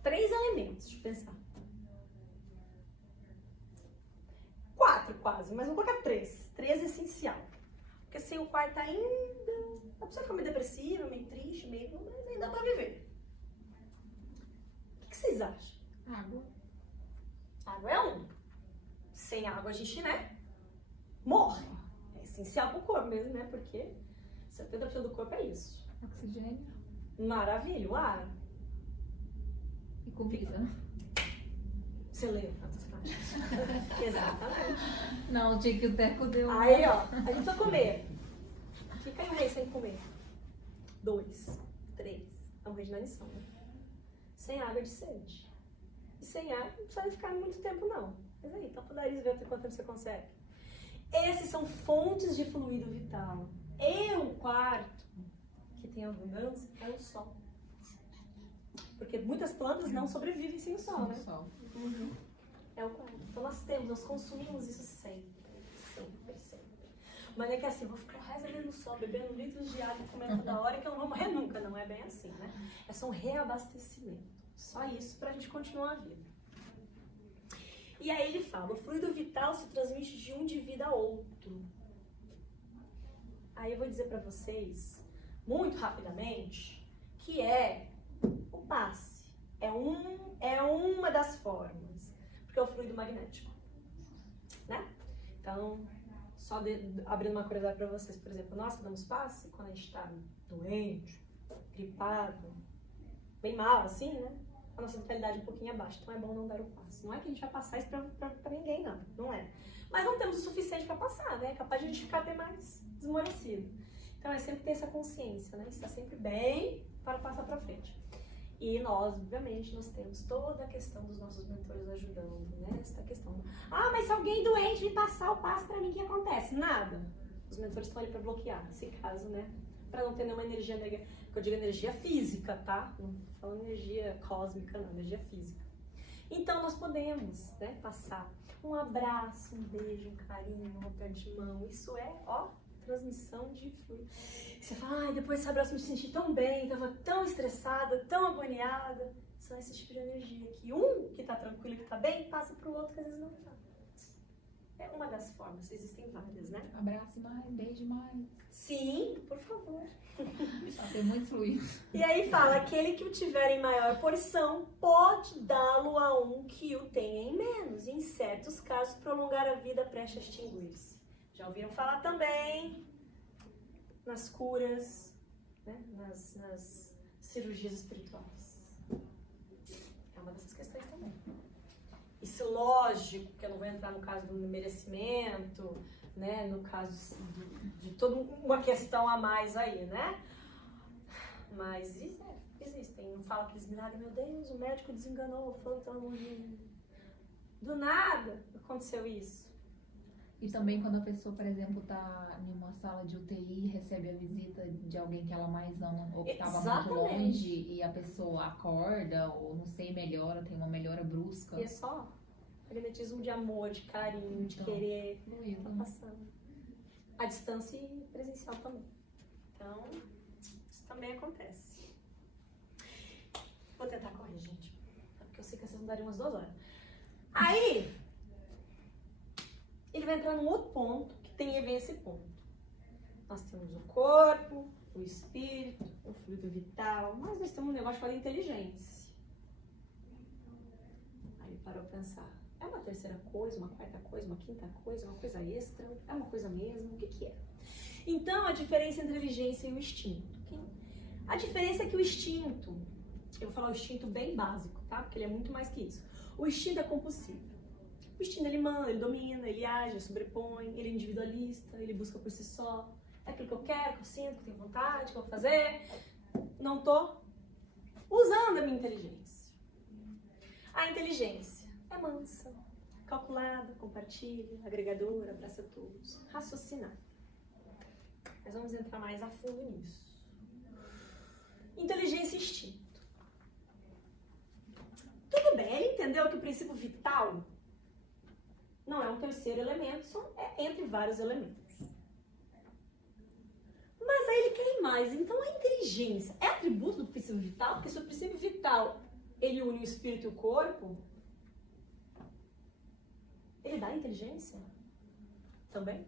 3 elementos de pensar. 4 quase, mas vou colocar 3. 3 é essencial. Porque sem o quarto ainda, a pessoa fica meio depressiva, meio triste, mas ainda dá pra viver. O que vocês acham? Água. Água é um. Sem água a gente, né, morre. É essencial pro corpo mesmo, né, porque 70% do corpo é isso. Oxigênio. Maravilha, o ar. E comida. Você leu, exatamente. Não, tinha que o Teco deu. Aí, ó, a gente precisa comer. Fica aí um mês sem comer. 2, 3. É um mês de inanição, né? Sem água de sede. E sem água não precisa ficar muito tempo, não. Mas aí, topa o nariz e vê até quanto tempo você consegue. Esses são fontes de fluido vital. E o quarto, que tem abundância, é o sol. Porque muitas plantas não sobrevivem sem o sol, né? Uhum. É o quarto. Então nós consumimos isso sempre. Mas é que assim, vou ficar o resto ali no sol, bebendo litros de água e comendo toda hora que eu não vou morrer nunca. Não é bem assim, né? É só um reabastecimento. Só isso pra gente continuar a vida. E aí ele fala, o fluido vital se transmite de um indivíduo a outro. Aí eu vou dizer pra vocês, muito rapidamente, que é o passe. É uma das formas. Porque é o fluido magnético. Né? Então, só abrindo uma curiosidade para vocês, por exemplo, nós que damos passe, quando a gente está doente, gripado, bem mal assim, né? A nossa vitalidade é um pouquinho abaixo, então é bom não dar o passe. Não é que a gente vai passar isso para ninguém, não é. Mas não temos o suficiente para passar, né? É capaz de a gente ficar até mais desmorecido. Então é sempre ter essa consciência, né? Estar sempre bem para passar para frente. E nós, obviamente, nós temos toda a questão dos nossos mentores ajudando, né? Essa questão. Ah, mas se alguém doente me passar o passo para mim, o que acontece? Nada. Os mentores estão ali para bloquear, nesse caso, né? Para não ter nenhuma energia negativa. Porque eu digo energia física, tá? Não tô falando energia cósmica, não. Energia física. Então, nós podemos, né? Passar um abraço, um beijo, um carinho, um aperto de mão. Isso é, ó, transmissão de fluido. Você fala, ai, depois desse abraço me senti tão bem, tava tão estressada, tão agoniada. São esse tipo de energia que um que tá tranquilo, que tá bem, passa pro outro que às vezes não tá. É uma das formas, existem várias, né? Abraço mais, beijo mais. Sim, por favor. Tem muito fluido. E aí fala, aquele que o tiver em maior porção pode dá-lo a um que o tenha em menos. E em certos casos, prolongar a vida preste a extinguir-se. Já ouviram falar também nas curas, né? nas cirurgias espirituais. É uma dessas questões também. Isso, lógico, que eu não vou entrar no caso do merecimento, né? No caso de toda uma questão a mais aí, né? Mas existem. Não fala aqueles milagres, meu Deus, o médico desenganou, falou tão longe. Do nada aconteceu isso. E também quando a pessoa, por exemplo, está em uma sala de UTI e recebe a visita de alguém que ela mais ama, ou que estava muito longe, e a pessoa acorda, ou não sei, melhora, tem uma melhora brusca. E é só magnetismo de amor, de carinho, de querer, tá passando. A distância e presencial também. Então, isso também acontece. Vou tentar correr, gente, porque eu sei que vocês vão dar umas 2 horas. Aí, ele vai entrar num outro ponto que tem a ver esse ponto. Nós temos o corpo, o espírito, o fluido vital, mas nós temos um negócio chamado inteligência. Aí parou pra pensar, é uma terceira coisa, uma quarta coisa, uma quinta coisa, uma coisa extra, é uma coisa mesmo, o que é? Então, a diferença entre a inteligência e o instinto. A diferença é que o instinto, eu vou falar o instinto bem básico, tá? Porque ele é muito mais que isso. O instinto é compulsivo. O instinto, ele manda, ele domina, ele age, ele sobrepõe, ele é individualista, ele busca por si só. É aquilo que eu quero, que eu sinto, que eu tenho vontade, que eu vou fazer. Não tô usando a minha inteligência. A inteligência é mansa, calculada, compartilha, agregadora, abraça todos, raciocinada. Mas vamos entrar mais a fundo nisso. Inteligência e instinto. Tudo bem, ele entendeu que o princípio vital não é um terceiro elemento, é entre vários elementos. Mas aí ele quer ir mais. Então a inteligência é atributo do princípio vital? Porque se o princípio vital ele une o espírito e o corpo, ele dá inteligência? Também?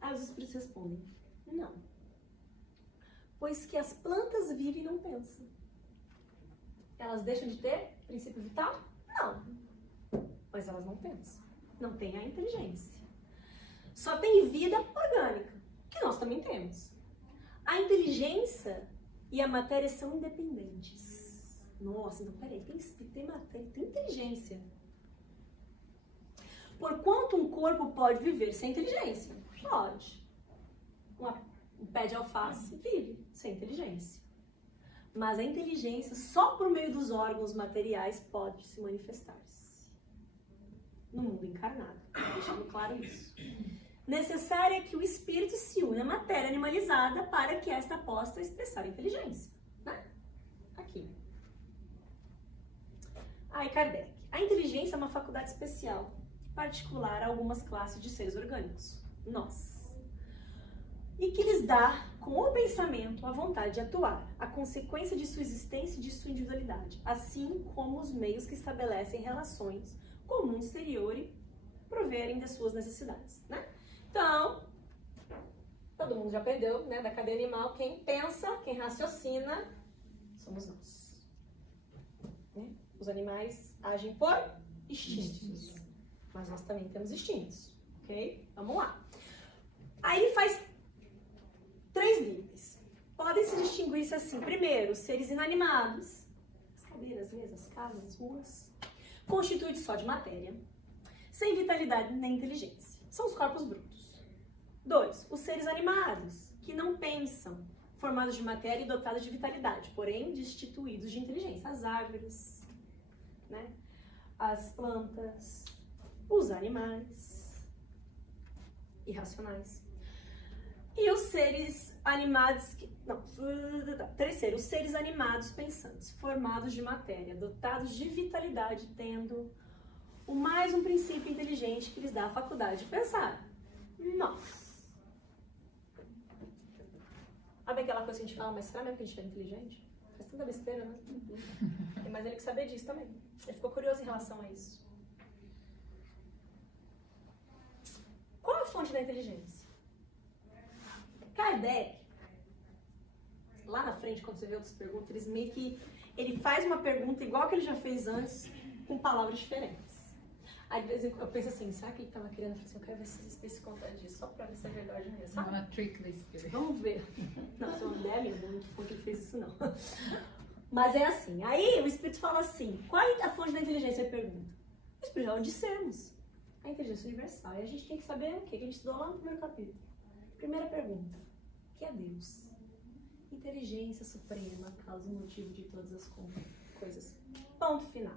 Aí os espíritos respondem, não. Pois que as plantas vivem e não pensam. Elas deixam de ter princípio vital? Não. Mas elas não pensam. Não têm a inteligência. Só tem vida orgânica, que nós também temos. A inteligência e a matéria são independentes. Nossa, então peraí, tem espírito, tem matéria, tem inteligência. Porquanto um corpo pode viver sem inteligência? Pode. Um pé de alface vive sem inteligência. Mas a inteligência, só por meio dos órgãos materiais, pode se manifestar-se. No mundo encarnado. Deixando claro isso. Necessário é que o espírito se une à matéria animalizada para que esta possa expressar inteligência. Né? Aqui. Aí, Kardec. A inteligência é uma faculdade especial, particular a algumas classes de seres orgânicos. Nós. E que lhes dá, com o pensamento, a vontade de atuar, a consequência de sua existência e de sua individualidade, assim como os meios que estabelecem relações com o mundo exterior e proverem das suas necessidades, né? Então, todo mundo já aprendeu, né, da cadeia animal, quem pensa, quem raciocina, somos nós. Né? Os animais agem por instintos, mas nós também temos instintos, ok? Vamos lá. Aí ele faz 3 níveis. Podem se distinguir-se assim. Primeiro, seres inanimados, as cadeiras, mesas, casas, ruas, constituídos só de matéria, sem vitalidade nem inteligência. São os corpos brutos. 2, os seres animados, que não pensam, formados de matéria e dotados de vitalidade, porém destituídos de inteligência. As árvores, né? As plantas, os animais irracionais. E os seres animados, terceiro, os seres animados pensantes, formados de matéria, dotados de vitalidade, tendo mais um princípio inteligente que lhes dá a faculdade de pensar. Nós. Sabe aquela coisa que a gente fala, mas será mesmo que a gente é inteligente? Faz tanta besteira, né? Mas ele que saber disso também. Ele ficou curioso em relação a isso. Qual é a fonte da inteligência? Kardec, lá na frente, quando você vê outras perguntas, ele faz uma pergunta igual que ele já fez antes, com palavras diferentes. Às vezes eu penso assim, será que ele estava querendo fazer? Eu quero ver se os espíritos se contam disso, só pra ver se é verdade mesmo, sabe? Uma trick do espírito. Vamos ver. Não, se eu não der, não foi que ele fez isso, não. Mas é assim, aí o espírito fala assim, qual é a fonte da inteligência? Ele pergunta. O espírito fala, dissermos. A inteligência universal. E a gente tem que saber o que a gente estudou lá no primeiro capítulo. Primeira pergunta, o que é Deus? Inteligência suprema, causa e motivo de todas as coisas. Ponto final.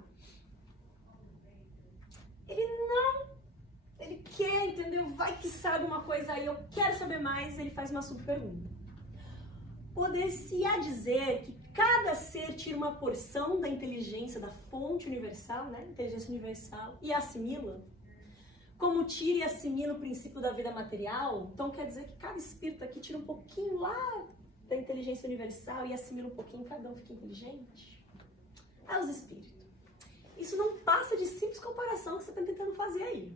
Ele quer, entendeu? Vai que sabe uma coisa aí, eu quero saber mais, ele faz uma subpergunta. Poder-se-á dizer que cada ser tira uma porção da inteligência, da fonte universal, né? Inteligência universal, e assimila? Como tira e assimila o princípio da vida material? Então quer dizer que cada espírito aqui tira um pouquinho lá da inteligência universal e assimila um pouquinho, cada um fica inteligente? Aí os espíritos. Isso não passa de simples comparação que você está tentando fazer aí.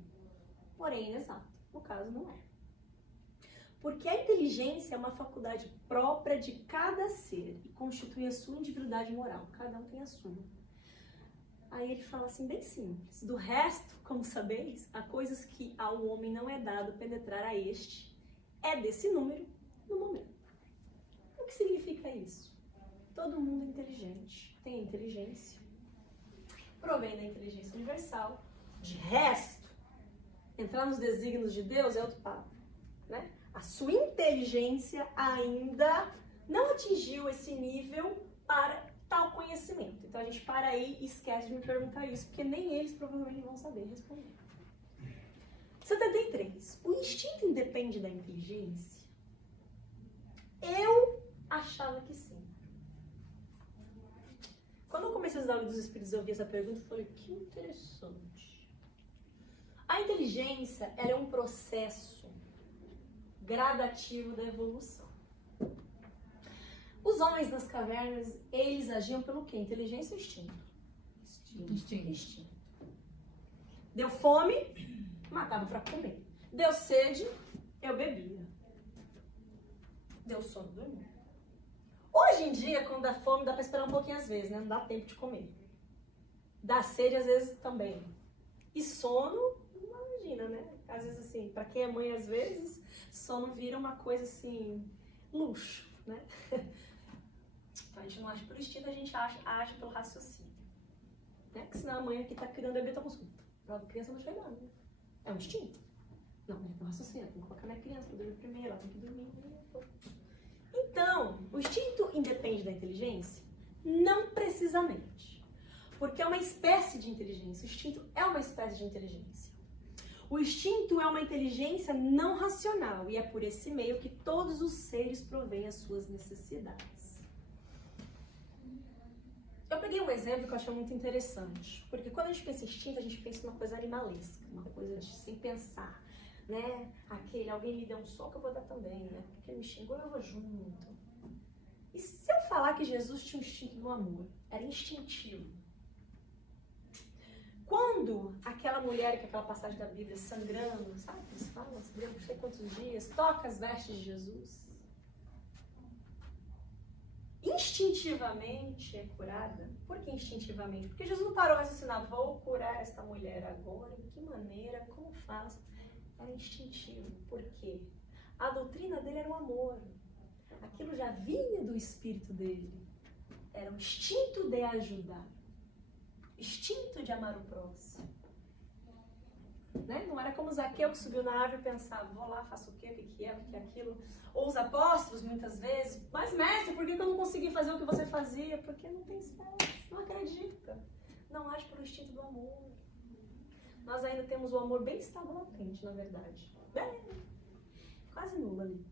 Porém, é inexato. No caso, não é. Porque a inteligência é uma faculdade própria de cada ser e constitui a sua individualidade moral. Cada um tem a sua. Aí ele fala assim, bem simples. Do resto, como sabeis, há coisas que ao homem não é dado penetrar a este. É desse número no momento. O que significa isso? Todo mundo é inteligente, tem inteligência. Provém da inteligência universal. De resto, entrar nos desígnios de Deus é outro papo, né? A sua inteligência ainda não atingiu esse nível para tal conhecimento. Então a gente para aí e esquece de me perguntar isso, porque nem eles provavelmente vão saber responder. 73. O instinto independe da inteligência? Eu achava que sim. Quando eu comecei a estudar o Livro dos Espíritos, eu vi essa pergunta e falei, que interessante. A inteligência, ela é um processo gradativo da evolução. Os homens nas cavernas, eles agiam pelo quê? Inteligência ou instinto? Instinto. Deu fome, matava para comer. Deu sede, eu bebia. Deu sono, dormia. Hoje em dia, quando dá fome, dá para esperar um pouquinho às vezes, né? Não dá tempo de comer. Dá sede às vezes também. E sono, imagina, né? Às vezes assim, para quem é mãe às vezes, sono vira uma coisa assim, luxo, né? Então a gente não age pelo instinto, a gente age pelo raciocínio. Né? Porque senão a mãe que tá criando bebê tá com sono. A criança não chega, né? É um instinto. Não, mas é um raciocínio, tem que colocar minha criança pra dormir primeiro, ela tem que dormir. Então, o instinto independe da inteligência? Não precisamente. Porque é uma espécie de inteligência. O instinto é uma espécie de inteligência. O instinto é uma inteligência não racional e é por esse meio que todos os seres provêm as suas necessidades. Eu peguei um exemplo que eu achei muito interessante, porque quando a gente pensa em instinto, a gente pensa em uma coisa animalesca, uma coisa de sem pensar, né? Alguém me deu um soco, eu vou dar também, né? Porque ele me xingou, eu vou junto. E se eu falar que Jesus tinha um instinto do amor, era instintivo. Quando aquela mulher, que aquela passagem da Bíblia, sangrando, sabe? Eles falam, sangrando não sei quantos dias, toca as vestes de Jesus. Instintivamente é curada. Por que instintivamente? Porque Jesus não parou a raciocinar, vou curar esta mulher agora, em que maneira, como faço? Era instintivo. Por quê? A doutrina dele era o amor. Aquilo já vinha do espírito dele. Era o instinto de ajudar. Instinto de amar o próximo. Né? Não era como Zaqueu que subiu na árvore e pensava, vou lá, faço o quê, o que é, o que é aquilo. Ou os apóstolos, muitas vezes, mas mestre, por que eu não consegui fazer o que você fazia? Porque não tem esperança, não acredita. Não age pelo instinto do amor. Nós ainda temos o amor bem estado latente, na verdade. Quase nulo ali.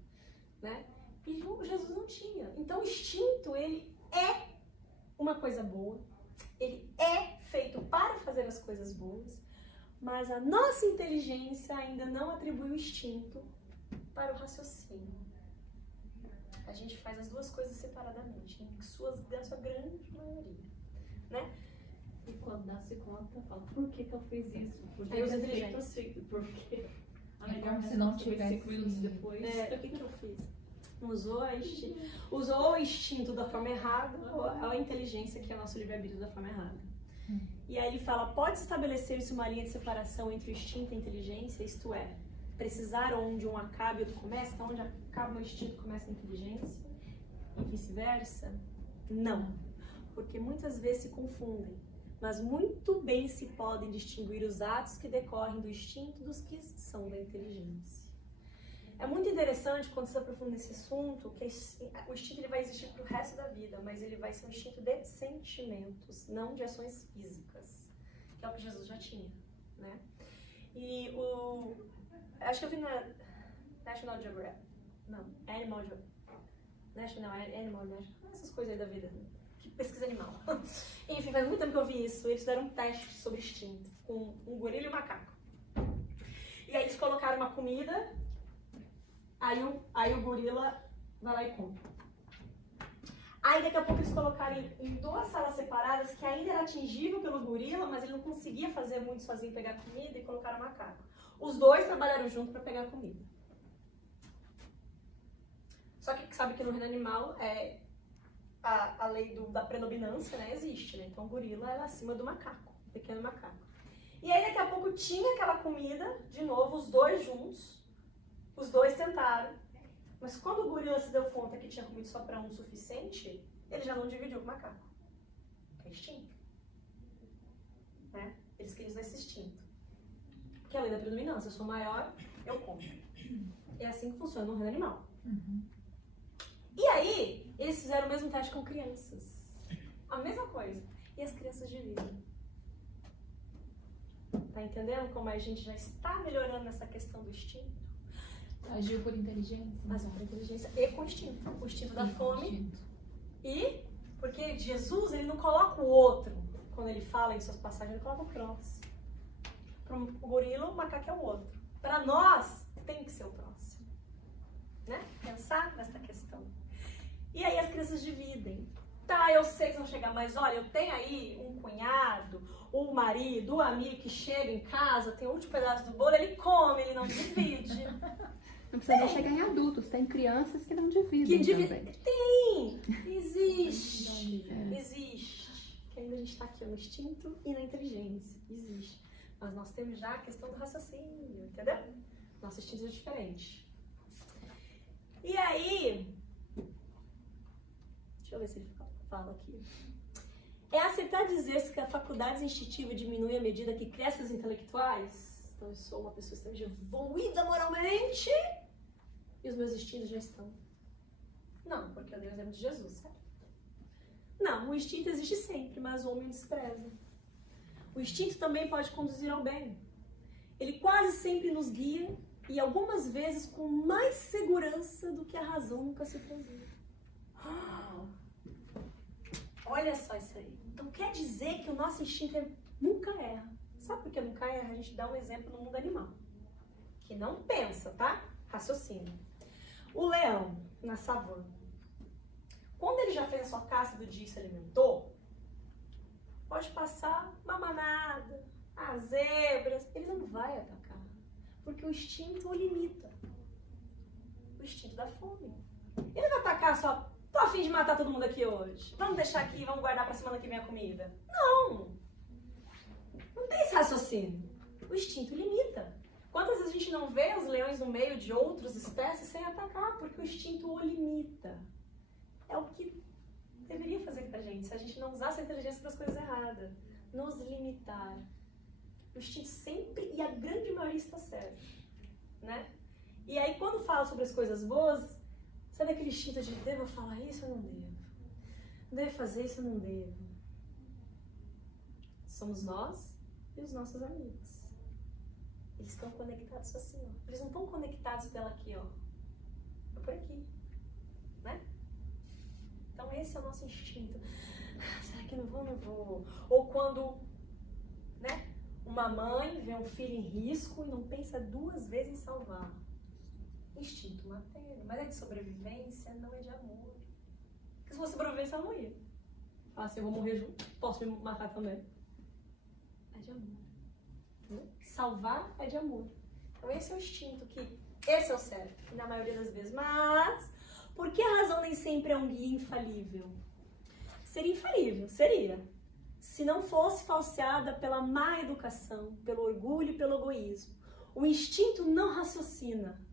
Né? E Jesus não tinha. Então o instinto, ele é uma coisa boa. Ele é feito para fazer as coisas boas, mas a nossa inteligência ainda não atribui o instinto para o raciocínio. A gente faz as duas coisas separadamente, em sua grande maioria, né? E quando dá se conta, fala, por que eu fiz isso? Por Aí os que inteligentes. assim? Porque a É melhor como se não tivesse 5 minutos depois. O que eu fiz? Usou o instinto da forma errada ou a inteligência, que é o nosso livre-arbítrio, da forma errada. E aí ele fala, pode estabelecer-se uma linha de separação entre o instinto e a inteligência, isto é, precisar onde um acaba e outro começa, então onde acaba o instinto começa a inteligência, e vice-versa? Não, porque muitas vezes se confundem, mas muito bem se podem distinguir os atos que decorrem do instinto dos que são da inteligência. É muito interessante quando se aprofunda nesse assunto, que o instinto ele vai existir para o resto da vida, mas ele vai ser um instinto de sentimentos, não de ações físicas, que é o que Jesus já tinha, né? E acho que eu vi na National Geographic, Animal Geographic, essas coisas aí da vida, que pesquisa animal. Enfim, faz muito tempo que eu vi isso, eles fizeram um teste sobre instinto, com um gorila e um macaco. E aí eles colocaram uma comida. Aí o gorila vai lá e come. Aí daqui a pouco eles colocaram em duas salas separadas, que ainda era atingível pelo gorila, mas ele não conseguia fazer muito sozinho pegar comida, e colocaram o macaco. Os dois trabalharam junto para pegar comida. Só que sabe que no reino animal a lei da predominância, né, existe, né? Então o gorila era acima do macaco, o pequeno macaco. E aí daqui a pouco tinha aquela comida, de novo, os dois juntos. Os dois tentaram, mas quando o gorila se deu conta que tinha comido só para um o suficiente, ele já não dividiu com o macaco. É instinto. Né? Eles queriam usar esse instinto. Porque a lei da predominância, eu sou maior, eu como. É assim que funciona no reino animal. E aí, eles fizeram o mesmo teste com crianças. A mesma coisa. E as crianças dividem. Tá entendendo como a gente já está melhorando nessa questão do instinto? Agiu por inteligência. Mas por inteligência e com instinto. O instinto da fome. E porque Jesus, ele não coloca o outro. Quando ele fala em suas passagens, ele coloca o próximo. Para o gorila, o macaco é o outro. Para nós, tem que ser o próximo. Né? Pensar nessa questão. E aí as crianças dividem. amiga, mas olha, eu tenho aí um cunhado, o marido, o amigo que chega em casa, tem o último pedaço do bolo, ele come, ele não divide. Não precisa nem chegar em adultos, tem crianças que não dividem também. Tem! Existe. Existe. Que ainda a gente tá aqui no instinto e na inteligência. Existe. Mas nós temos já a questão do raciocínio, entendeu? Nosso instinto é diferente. E aí, deixa eu ver se ele fala aqui. É aceitar dizer-se que a faculdade instintiva diminui à medida que crescem os intelectuais? Então eu sou uma pessoa extremamente evoluída moralmente e os meus instintos já estão. Não, porque eu dei o exemplo de Jesus, certo? Não, o instinto existe sempre, mas o homem o despreza. O instinto também pode conduzir ao bem. Ele quase sempre nos guia e algumas vezes com mais segurança do que a razão nunca se trazia. Olha só isso aí. Então quer dizer que o nosso instinto nunca erra. Sabe por que nunca erra? A gente dá um exemplo no mundo animal. Que não pensa, tá? Raciocina. O leão, na savana. Quando ele já fez a sua caça do dia e se alimentou, pode passar uma manada, as zebras, ele não vai atacar. Porque o instinto o limita. O instinto da fome. Ele vai atacar só, tô a fim de matar todo mundo aqui hoje. Vamos deixar aqui, vamos guardar pra semana que vem a comida. Não! Não tem esse raciocínio. O instinto limita. Quantas vezes a gente não vê os leões no meio de outras espécies sem atacar? Porque o instinto o limita. É o que deveria fazer com a gente, se a gente não usasse a inteligência para as coisas erradas. Nos limitar. O instinto sempre, e a grande maioria, está certo. Né? E aí, quando fala sobre as coisas boas, sabe aquele instinto de devo falar isso ou não devo? Devo fazer isso ou não devo? Somos nós e os nossos amigos. Eles estão conectados assim, ó. Eles não estão conectados pela aqui, ó. É por aqui. Né? Então esse é o nosso instinto. Será que não vou? Não vou. Ou quando, né, uma mãe vê um filho em risco e não pensa duas vezes em salvar. Instinto materno. Mas é de sobrevivência, não é de amor. Porque se fosse sobrevivência, ela não ia. Fala assim, eu vou morrer junto, posso me matar também. É de amor. Salvar é de amor. Então esse é o instinto, que esse é o certo, na maioria das vezes. Mas por que a razão nem sempre é um guia infalível? Seria infalível, seria. Se não fosse falseada pela má educação, pelo orgulho e pelo egoísmo. O instinto não raciocina.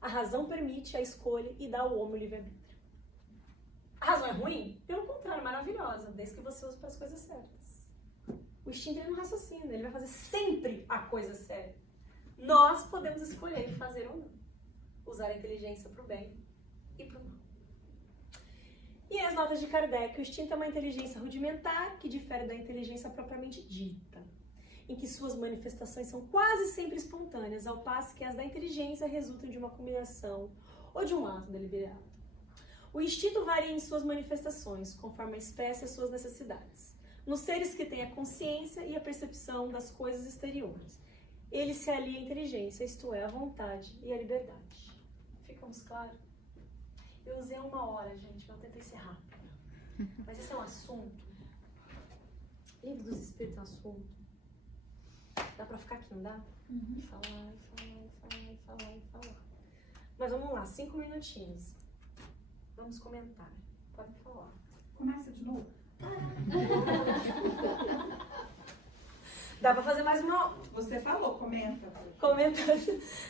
A razão permite a escolha e dá ao homem o livre-arbítrio. A razão é ruim? Pelo contrário, maravilhosa, desde que você use para as coisas certas. O instinto ele não raciocina, ele vai fazer sempre a coisa certa. Nós podemos escolher fazer ou não. Usar a inteligência para o bem e para o mal. E as notas de Kardec, o instinto é uma inteligência rudimentar que difere da inteligência propriamente dita, em que suas manifestações são quase sempre espontâneas, ao passo que as da inteligência resultam de uma combinação ou de um ato deliberado. O instinto varia em suas manifestações, conforme a espécie e as suas necessidades. Nos seres que têm a consciência e a percepção das coisas exteriores, ele se alia à inteligência, isto é, à vontade e à liberdade. Ficamos claros? Eu usei 1 hora, gente, eu tentei ser rápida. Mas esse é um assunto. Livro dos Espíritos é um assunto. Dá pra ficar aqui, não dá? E falar. Mas vamos lá, 5 minutinhos. Vamos comentar. Pode falar. Começa de novo. Dá pra fazer mais uma. Você falou, comenta. Comenta.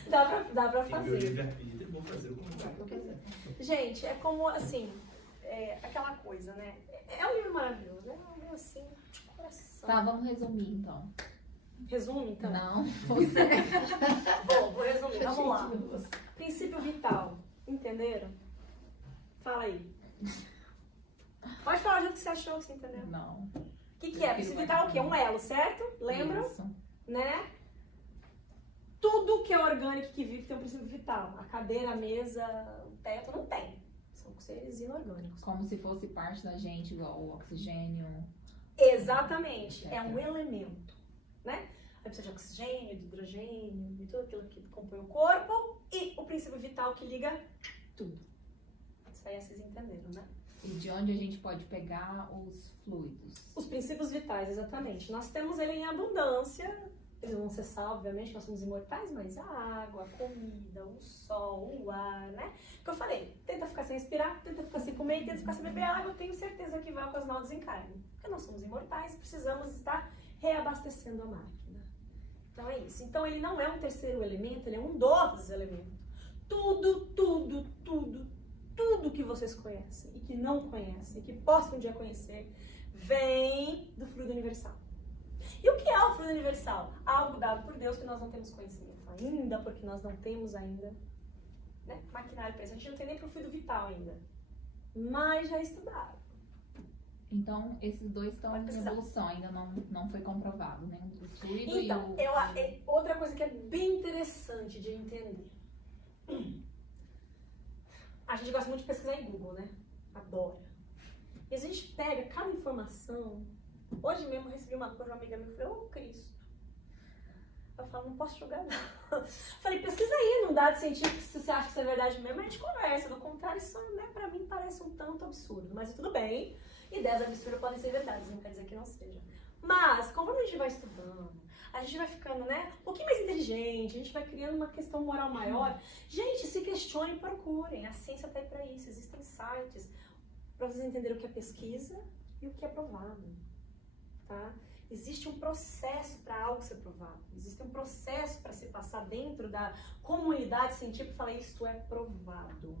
Dá pra fazer. Eu vou fazer o comentário. Gente, é como assim, aquela coisa, né? É um livro maravilhoso, é um livro assim, de coração. Tá, vamos resumir então. Resume então? Não, você. Bom, vou resumir, vamos lá. Princípio vital, entenderam? Fala aí. Pode falar o jeito que você achou, que você entendeu. Não. O que é? Princípio vital é o quê? Um elo, certo? Lembram? Isso. Né? Tudo que é orgânico que vive tem um princípio vital. A cadeira, a mesa, o teto, não tem. São seres inorgânicos. Como se fosse parte da gente, igual o oxigênio. Exatamente. É um elemento, né? Aí precisa de oxigênio, de hidrogênio, de tudo aquilo que compõe o corpo. E o princípio vital que liga tudo. Isso aí vocês entenderam, né? E de onde a gente pode pegar os fluidos? Os princípios vitais, exatamente. Nós temos ele em abundância, eles vão cessar, obviamente, nós somos imortais, mas a água, a comida, o sol, o ar, né? Que eu falei, tenta ficar sem respirar, tenta ficar sem comer, tenta ficar sem beber água, eu tenho certeza que vai ocasionar o desencarne. Porque nós somos imortais, precisamos estar reabastecendo a máquina. Então é isso. Então ele não é um terceiro elemento, ele é um dos elementos. Tudo que vocês conhecem e que não conhecem, e que possam um dia conhecer, vem do fluido universal. E o que é o fluido universal? Algo dado por Deus que nós não temos conhecimento ainda, porque nós não temos ainda, né, maquinário para isso. A gente não tem nem para o fluido vital ainda, mas já estudaram. Então, esses dois estão em evolução, ainda não foi comprovado, né? O fluido então, e o... outra coisa que é bem interessante de entender. A gente gosta muito de pesquisar em Google, né? Adora. E a gente pega cada informação. Hoje mesmo eu recebi uma coisa de uma amiga minha e falei, ô Cristo. Eu falo, não posso jogar não. Falei, pesquisa aí num dado científico se você acha que isso é verdade mesmo, a gente conversa. Do contrário, isso, né, pra mim parece um tanto absurdo. Mas tudo bem. Ideias absurdas podem ser verdades, não quer dizer que não seja. Mas, conforme a gente vai estudando, a gente vai ficando, né, um pouquinho mais inteligente, a gente vai criando uma questão moral maior. Gente, se questionem, procurem. A ciência tá aí pra isso. Existem sites pra vocês entenderem o que é pesquisa e o que é provado. Tá? Existe um processo para algo ser provado. Existe um processo para se passar dentro da comunidade científica e falar isto é provado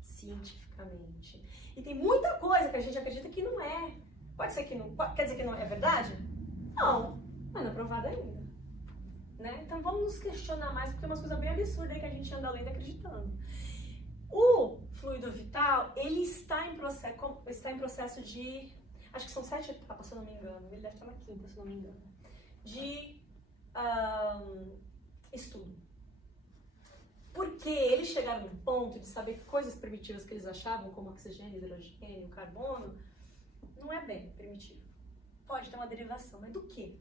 cientificamente. E tem muita coisa que a gente acredita que não é. Pode ser que não. Quer dizer que não é verdade? Não, mas não é provado ainda. Né? Então vamos nos questionar mais, porque é umas coisas bem absurdas aí que a gente anda lendo acreditando. O fluido vital, ele está em processo de... Acho que são 7 etapas, se eu não me engano. Ele deve estar na 5ª, se eu não me engano. De estudo. Porque eles chegaram no ponto de saber que coisas primitivas que eles achavam, como oxigênio, hidrogênio, carbono, não é bem primitivo. Pode ter uma derivação, mas do quê?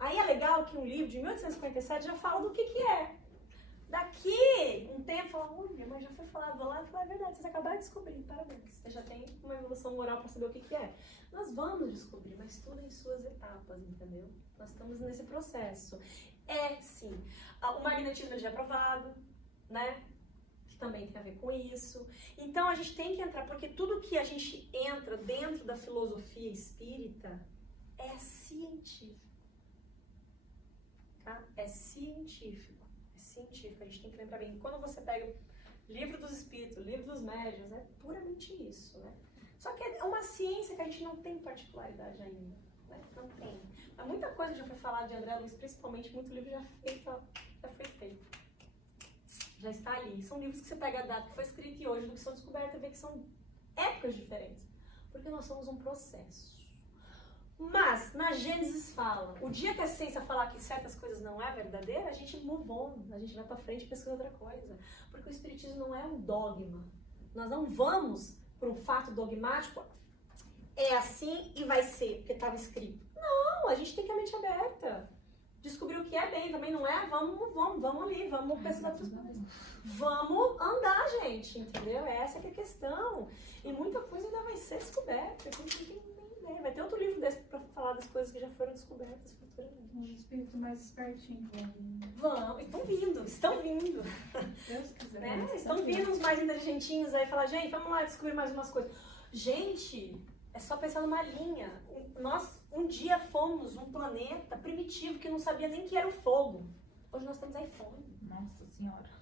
Aí é legal que um livro de 1857 já fala do que é. Daqui um tempo, fala, olha, mas já foi falado lá, e fala, é verdade, vocês acabaram de descobrir, parabéns. Você já tem uma evolução moral para saber o que é. Nós vamos descobrir, mas tudo em suas etapas, entendeu? Nós estamos nesse processo. É, sim, o magnetismo já é provado, né? Que também tem a ver com isso. Então a gente tem que entrar, porque tudo que a gente entra dentro da filosofia espírita é científico. Tá? É científico. Científico, a gente tem que lembrar bem. Quando você pega livro dos espíritos, livro dos médiuns, é puramente isso, né? Só que é uma ciência que a gente não tem particularidade ainda, né? Não tem. Mas muita coisa já foi falada de André Luiz, principalmente, muito livro já foi feito. Já está ali. São livros que você pega a data que foi escrita e hoje, do que são descobertas, e vê que são épocas diferentes. Porque nós somos um processo. Mas, na Gênesis fala, o dia que a ciência falar que certas coisas não é verdadeira, a gente move on, a gente vai pra frente e pesquisa outra coisa. Porque o espiritismo não é um dogma. Nós não vamos por um fato dogmático, é assim e vai ser, porque estava escrito. Não, a gente tem que ter a mente aberta. Descobrir o que é bem, também não é, vamos ali, vamos pesquisar outras coisas. Vamos andar, gente, entendeu? Essa que é a questão. E muita coisa ainda vai ser descoberta, que a gente não tem nem ideia. Vai ter outro livro desse pra falar das coisas que já foram descobertas futuramente. Um espírito mais espertinho. Vamos, estão vindo. Deus quiser. Né? Estão vindo uns mais inteligentinhos aí e falar, gente, vamos lá descobrir mais umas coisas. Gente, é só pensar numa linha. Nós um dia fomos um planeta primitivo que não sabia nem que era o fogo. Hoje nós temos iPhone. Nossa Senhora.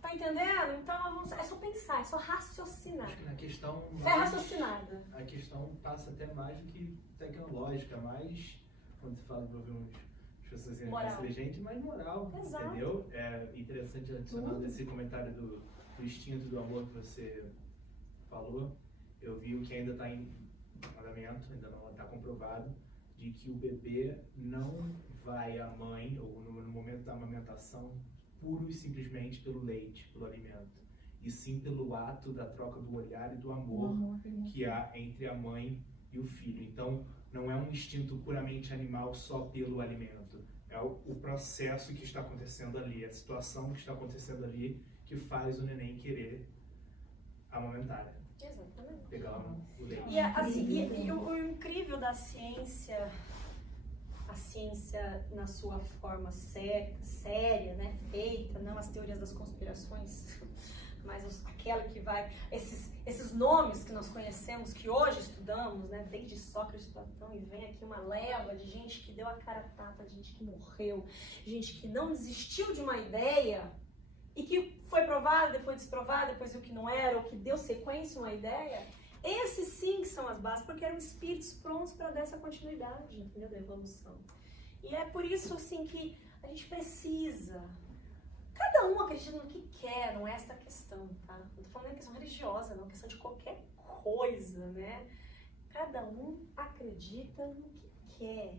Tá entendendo? Então é só pensar, é só raciocinar. Acho que na questão Fé raciocinada. a questão passa até mais do que tecnológica, mais quando você fala de ouvir as pessoas serem mais inteligentes, mais moral. Exato. Entendeu? É interessante adicionar desse comentário do instinto do amor que você falou. Eu vi o que ainda está em andamento, ainda não está comprovado, de que o bebê não vai à mãe, ou no momento da amamentação, puro e simplesmente pelo leite, pelo alimento, e sim pelo ato da troca do olhar e do amor que há entre a mãe e o filho. Então, não é um instinto puramente animal só pelo alimento, é o processo que está acontecendo ali, a situação que está acontecendo ali que faz o neném querer amamentar, Exatamente. pegar o leite. E, assim, o incrível da ciência, a ciência na sua forma séria, né, feita, não as teorias das conspirações, mas aquela que vai, esses nomes que nós conhecemos, que hoje estudamos, né, desde Sócrates, Platão, e vem aqui uma leva de gente que deu a cara a tapa, de gente que morreu, gente que não desistiu de uma ideia e que foi provada, depois desprovada, depois viu que não era, ou que deu sequência a uma ideia. Esses sim que são as bases, porque eram espíritos prontos para dar essa continuidade, entendeu, da evolução. E é por isso, assim, que a gente precisa. Cada um acredita no que quer, não é essa a questão, tá? Não tô falando em questão religiosa, não, é questão de qualquer coisa, né? Cada um acredita no que quer.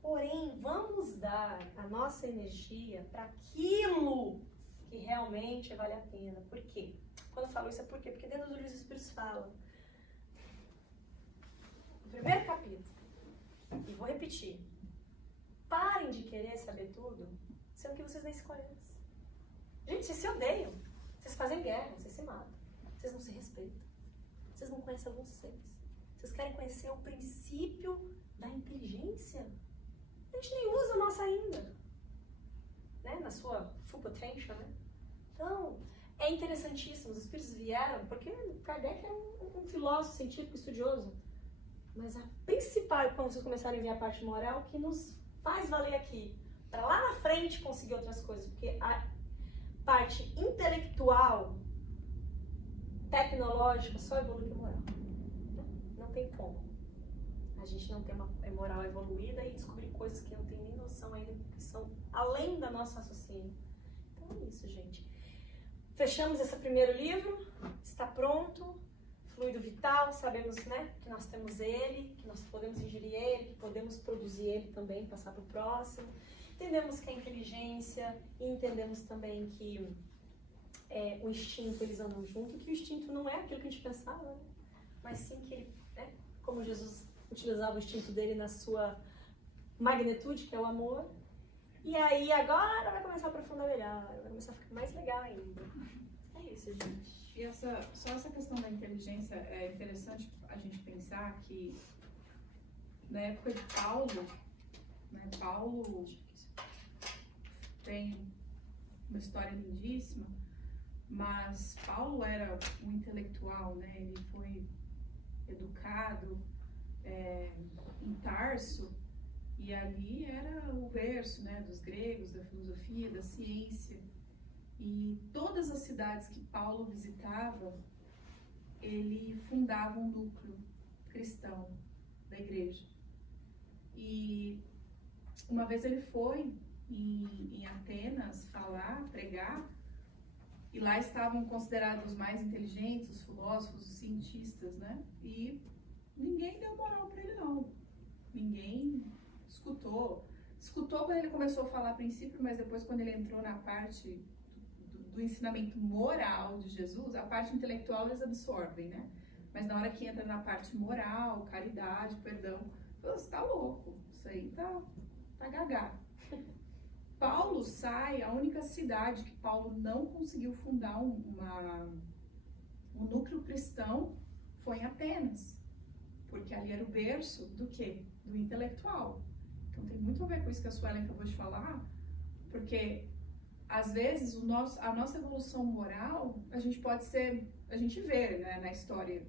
Porém, vamos dar a nossa energia para aquilo que realmente vale a pena. Por quê? Quando eu falo isso é por quê? Porque dentro do livro dos Espíritos fala. No primeiro capítulo, e vou repetir, parem de querer saber tudo, sendo que vocês nem se conhecem. Gente, vocês se odeiam, vocês fazem guerra, vocês se matam, vocês não se respeitam, vocês não conhecem vocês. Vocês querem conhecer o princípio da inteligência? A gente nem usa a nossa ainda, né? Na sua full potential, né? Então, é interessantíssimo, os espíritos vieram, porque Kardec é um filósofo científico estudioso, mas a principal, quando vocês começarem a ver a parte moral, que nos faz valer aqui, para lá na frente conseguir outras coisas, porque a parte intelectual, tecnológica, só evolui com moral. Não tem como. A gente não tem uma moral evoluída e descobrir coisas que não tem nem noção ainda, que são além da nossa raciocínio. Então é isso, gente. Fechamos esse primeiro livro, está pronto, fluido vital, sabemos, né, que nós temos ele, que nós podemos ingerir ele, que podemos produzir ele também, passar para o próximo. Entendemos que é inteligência e entendemos também que o instinto, eles andam junto, que o instinto não é aquilo que a gente pensava, né? Mas sim que ele, né, como Jesus utilizava o instinto dele na sua magnitude, que é o amor. E aí agora vai começar a aprofundar melhor, vai começar a ficar mais legal ainda. É isso, gente. E só essa questão da inteligência é interessante a gente pensar que na época de Paulo, né, Paulo tem uma história lindíssima, mas Paulo era um intelectual, né? Ele foi educado em Tarso, e ali era o berço, né, dos gregos, da filosofia, da ciência. E todas as cidades que Paulo visitava, ele fundava um núcleo cristão da igreja. E uma vez ele foi em Atenas falar, pregar, e lá estavam considerados os mais inteligentes, os filósofos, os cientistas, né? E ninguém deu moral para ele, não. Ninguém escutou. Escutou quando ele começou a falar a princípio, mas depois quando ele entrou na parte do ensinamento moral de Jesus, a parte intelectual eles absorvem, né? Mas na hora que entra na parte moral, caridade, perdão, você tá louco, isso aí tá gagá. Paulo sai, a única cidade que Paulo não conseguiu fundar um núcleo cristão foi em Atenas, porque ali era o berço do quê? Do intelectual. Então tem muito a ver com isso que a Suelen acabou de falar, porque às vezes a nossa evolução moral, a gente vê, né, na história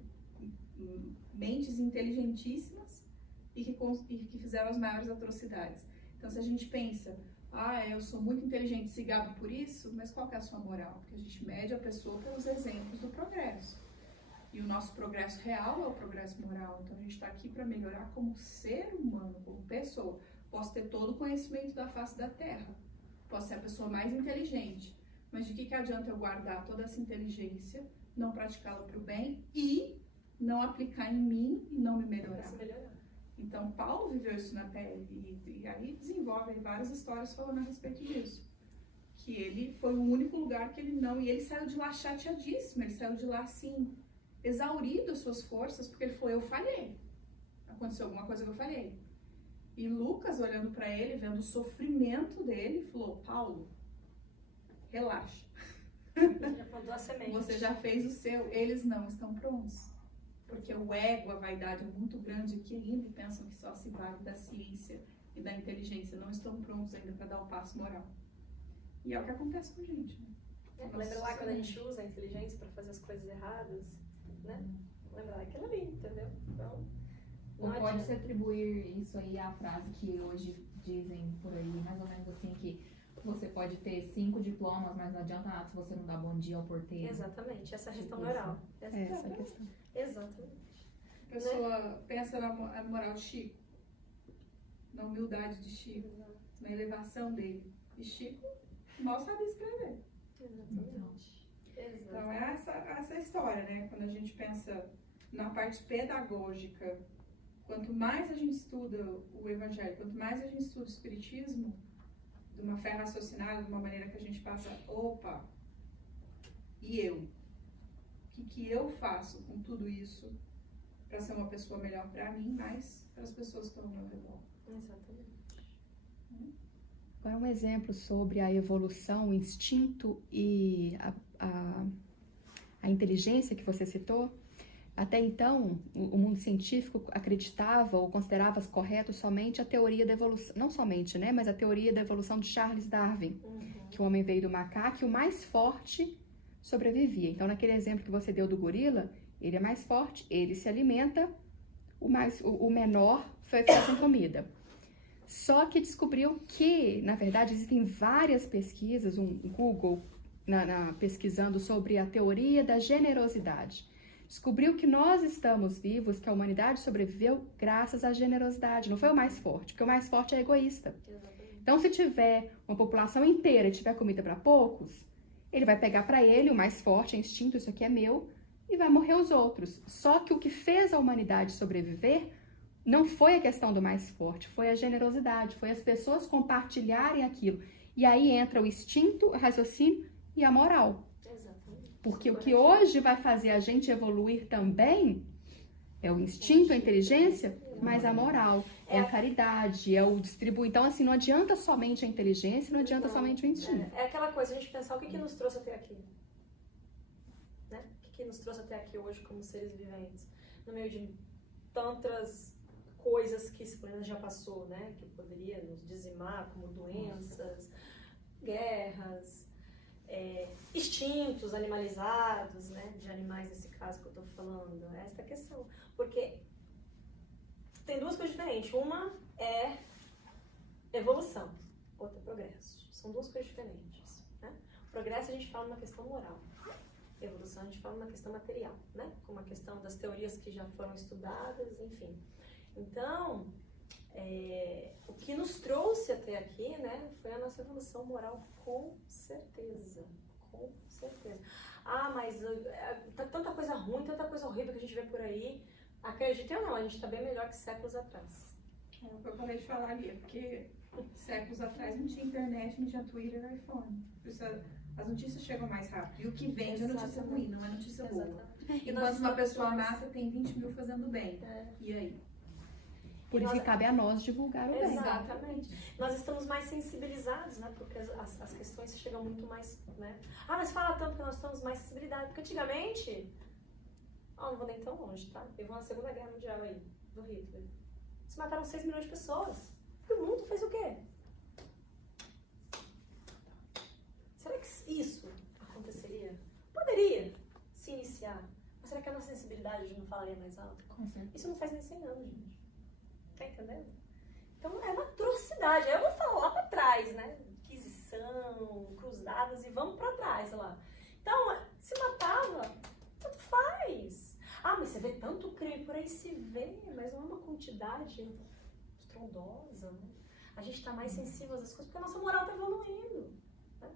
mentes inteligentíssimas e que fizeram as maiores atrocidades. Então se a gente pensa, eu sou muito inteligente, se gabo por isso, mas qual que é a sua moral? Porque a gente mede a pessoa pelos exemplos do progresso. E o nosso progresso real é o progresso moral. Então a gente está aqui para melhorar como ser humano, como pessoa. Posso ter todo o conhecimento da face da Terra, posso ser a pessoa mais inteligente, mas de que adianta eu guardar toda essa inteligência, não praticá-la para o bem e não aplicar em mim e não me melhorar? Então Paulo viveu isso na pele e aí desenvolve várias histórias falando a respeito disso. Que ele foi o único lugar que ele não... E ele saiu de lá chateadíssimo, ele saiu de lá assim, exaurido as suas forças, porque ele falou, eu falhei. Aconteceu alguma coisa que eu falhei. E Lucas, olhando para ele, vendo o sofrimento dele, falou, Paulo, relaxa. Já plantou a semente. Você já fez o seu, eles não estão prontos. Porque o ego, a vaidade é muito grande aqui ainda e pensam que só se vale da ciência e da inteligência. Não estão prontos ainda para dar o passo moral. E é o que acontece com a gente, né? Lembra lá quando a gente usa a inteligência para fazer as coisas erradas, né? Lembra lá aquilo ali, entendeu? Então, Ou pode se atribuir isso aí à frase que hoje dizem por aí, mais ou menos assim, que você pode ter 5 diplomas, mas não adianta nada se você não dá bom dia ao porteiro. Exatamente, essa questão Tipo moral. Essa é a questão. Exatamente. A pessoa pensa na moral de Chico, na humildade de Chico, na elevação dele. E Chico mal sabia escrever. Exatamente. Então é essa história, né? Quando a gente pensa na parte pedagógica, quanto mais a gente estuda o Evangelho, quanto mais a gente estuda o Espiritismo, de uma fé raciocinada, de uma maneira que a gente passa, opa, e eu? O que eu faço com tudo isso para ser uma pessoa melhor para mim, mas para as pessoas que estão ao meu redor? Exatamente. Agora um exemplo sobre a evolução, o instinto e a inteligência que você citou. Até então, o mundo científico acreditava ou considerava correto somente a teoria da evolução, não somente, né, mas a teoria da evolução de Charles Darwin, que o homem veio do macaco e o mais forte sobrevivia. Então, naquele exemplo que você deu do gorila, ele é mais forte, ele se alimenta, o menor foi sem comida. Só que descobriu que, na verdade, existem várias pesquisas, um Google pesquisando sobre a teoria da generosidade. Descobriu que nós estamos vivos, que a humanidade sobreviveu graças à generosidade. Não foi o mais forte, porque o mais forte é egoísta. Então, se tiver uma população inteira e tiver comida para poucos, ele vai pegar para ele o mais forte, é instinto, isso aqui é meu, e vai morrer os outros. Só que o que fez a humanidade sobreviver não foi a questão do mais forte, foi a generosidade, foi as pessoas compartilharem aquilo. E aí entra o instinto, o raciocínio e a moral. Porque o que hoje vai fazer a gente evoluir também é o instinto, a inteligência, mas a moral, é a caridade, é o distribuir. Então, assim, não adianta somente a inteligência, não adianta somente o instinto. É aquela coisa, a gente pensar o que nos trouxe até aqui. Né? O que nos trouxe até aqui hoje como seres viventes? No meio de tantas coisas que esse planeta já passou, né? Que poderia nos dizimar, como doenças, guerras, instintos animalizados, né, de animais nesse caso que eu estou falando, essa é a questão, porque tem duas coisas diferentes, uma é evolução, outra é progresso, são duas coisas diferentes, né? Progresso a gente fala numa questão moral, evolução a gente fala numa questão material, né, como a questão das teorias que já foram estudadas, enfim. Então, o que nos trouxe até aqui, né, foi a nossa evolução moral, com certeza, com certeza. Ah, mas tá tanta coisa ruim, tanta coisa horrível que a gente vê por aí. Acreditem ou não, a gente tá bem melhor que séculos atrás. É o que eu acabei de falar ali, porque séculos atrás não tinha internet, não tinha Twitter, iPhone. Por isso as notícias chegam mais rápido. E o que vende é notícia ruim, não é notícia boa. Enquanto uma pessoa mata, tem 20 mil fazendo bem. E aí? Por isso que cabe a nós divulgar o bem. Exatamente. Nós estamos mais sensibilizados, né? Porque as questões chegam muito mais, né? Ah, mas fala tanto que nós estamos mais sensibilizados. Porque antigamente, não vou nem tão longe, tá? Teve uma Segunda Guerra Mundial aí, do Hitler. Eles mataram 6 milhões de pessoas. E o mundo fez o quê? Será que isso aconteceria? Poderia se iniciar. Mas será que a nossa sensibilidade não falaria mais alto? Com certeza. Isso não faz nem 100 anos, gente. Tá entendendo? Então é uma atrocidade. Eu vou falar lá pra trás, né? Inquisição, cruzadas e vamos pra trás lá. Então, se matava, tanto faz. Ah, mas você vê tanto crime por aí, se vê, mas não é uma quantidade estrondosa, né? A gente tá mais sensível às coisas porque a nossa moral tá evoluindo. Né?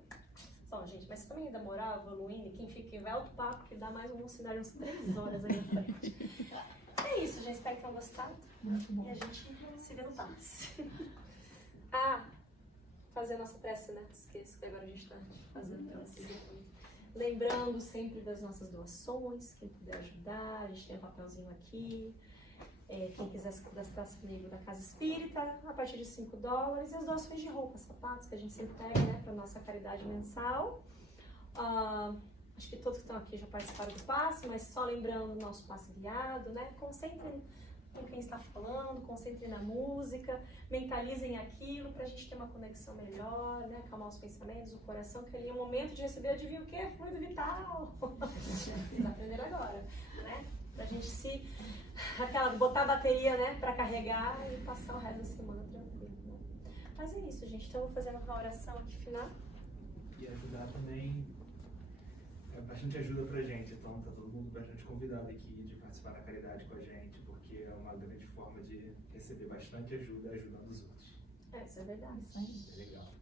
Bom, gente, mas também da moral evoluindo, quem fica em alto papo que dá mais um cenário uns 3 horas aí na frente. É isso, gente. Espero que tenham gostado. Muito bom. E a gente se vê no passe. Fazer a nossa prece, né? Esqueço que agora a gente está fazendo para vocês depois. Lembrando sempre das nossas doações, quem puder ajudar, a gente tem um papelzinho aqui. Quem quiser se cadastrar comigo da Casa Espírita, a partir de $5. E as doações de roupas, sapatos, que a gente sempre pega, né? Para nossa caridade mensal. Acho que todos que estão aqui já participaram do passe, mas só lembrando o nosso passe guiado, né? Concentrem com quem está falando, concentrem na música, mentalizem aquilo para a gente ter uma conexão melhor, né? Acalmar os pensamentos, o coração, que ali é o momento de receber, adivinha o quê? Fluido vital. Vocês aprenderam agora, né? Pra gente botar a bateria, né, pra carregar e passar o resto da semana tranquilo, né? Mas é isso, gente. Então eu vou fazer uma oração aqui final. E ajudar também é bastante ajuda pra gente, então tá todo mundo bastante convidado aqui de participar da caridade com a gente, porque é uma grande forma de receber bastante ajuda ajudando os outros. Isso é verdade. Isso aí. É legal.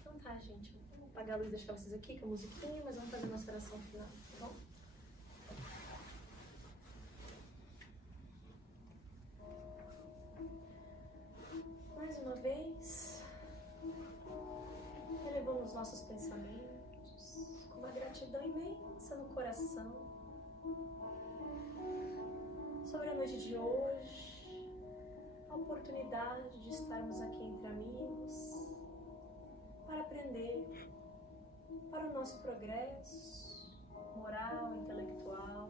Então tá, gente. Vou apagar a luz e deixar vocês aqui com a musiquinha, mas vamos fazer a nossa oração final, tá bom? Mais uma vez, elevamos os nossos pensamentos com uma gratidão imensa no coração sobre a noite de hoje, a oportunidade de estarmos aqui entre amigos para aprender, para o nosso progresso moral, intelectual,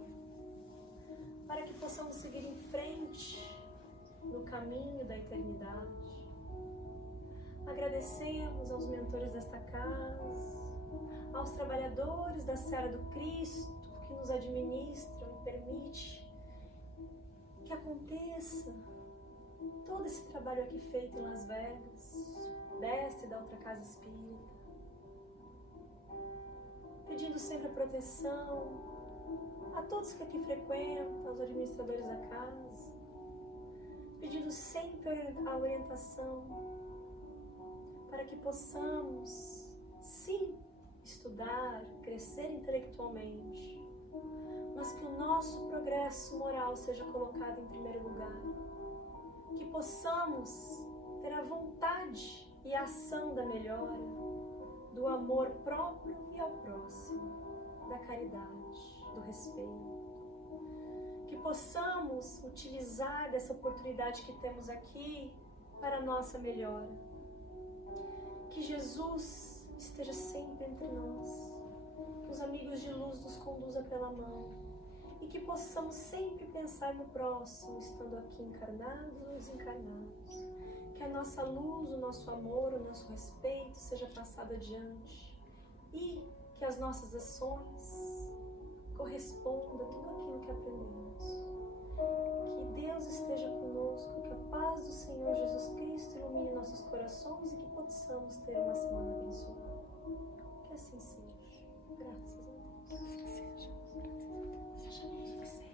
para que possamos seguir em frente no caminho da eternidade. Agradecemos aos mentores desta casa, aos trabalhadores da Seara do Cristo que nos administram e permite que aconteça todo esse trabalho aqui feito em Las Vegas, desta e da outra casa espírita, pedindo sempre a proteção a todos que aqui frequentam, aos administradores da casa, pedindo sempre a orientação para que possamos, sim, estudar, crescer intelectualmente, mas que o nosso progresso moral seja colocado em primeiro lugar, que possamos ter a vontade e a ação da melhora, do amor próprio e ao próximo, da caridade, do respeito. Que possamos utilizar dessa oportunidade que temos aqui para a nossa melhora. Que Jesus esteja sempre entre nós, que os amigos de luz nos conduza pela mão e que possamos sempre pensar no próximo, estando aqui encarnados ou desencarnados. Que a nossa luz, o nosso amor, o nosso respeito seja passado adiante e que as nossas ações correspondam a tudo aquilo que aprendemos. Que Deus esteja conosco, que a paz do Senhor Jesus Cristo ilumine nossos corações e que possamos ter uma semana abençoada. Que assim seja. Graças a Deus. Assim seja. Sejamos vocês.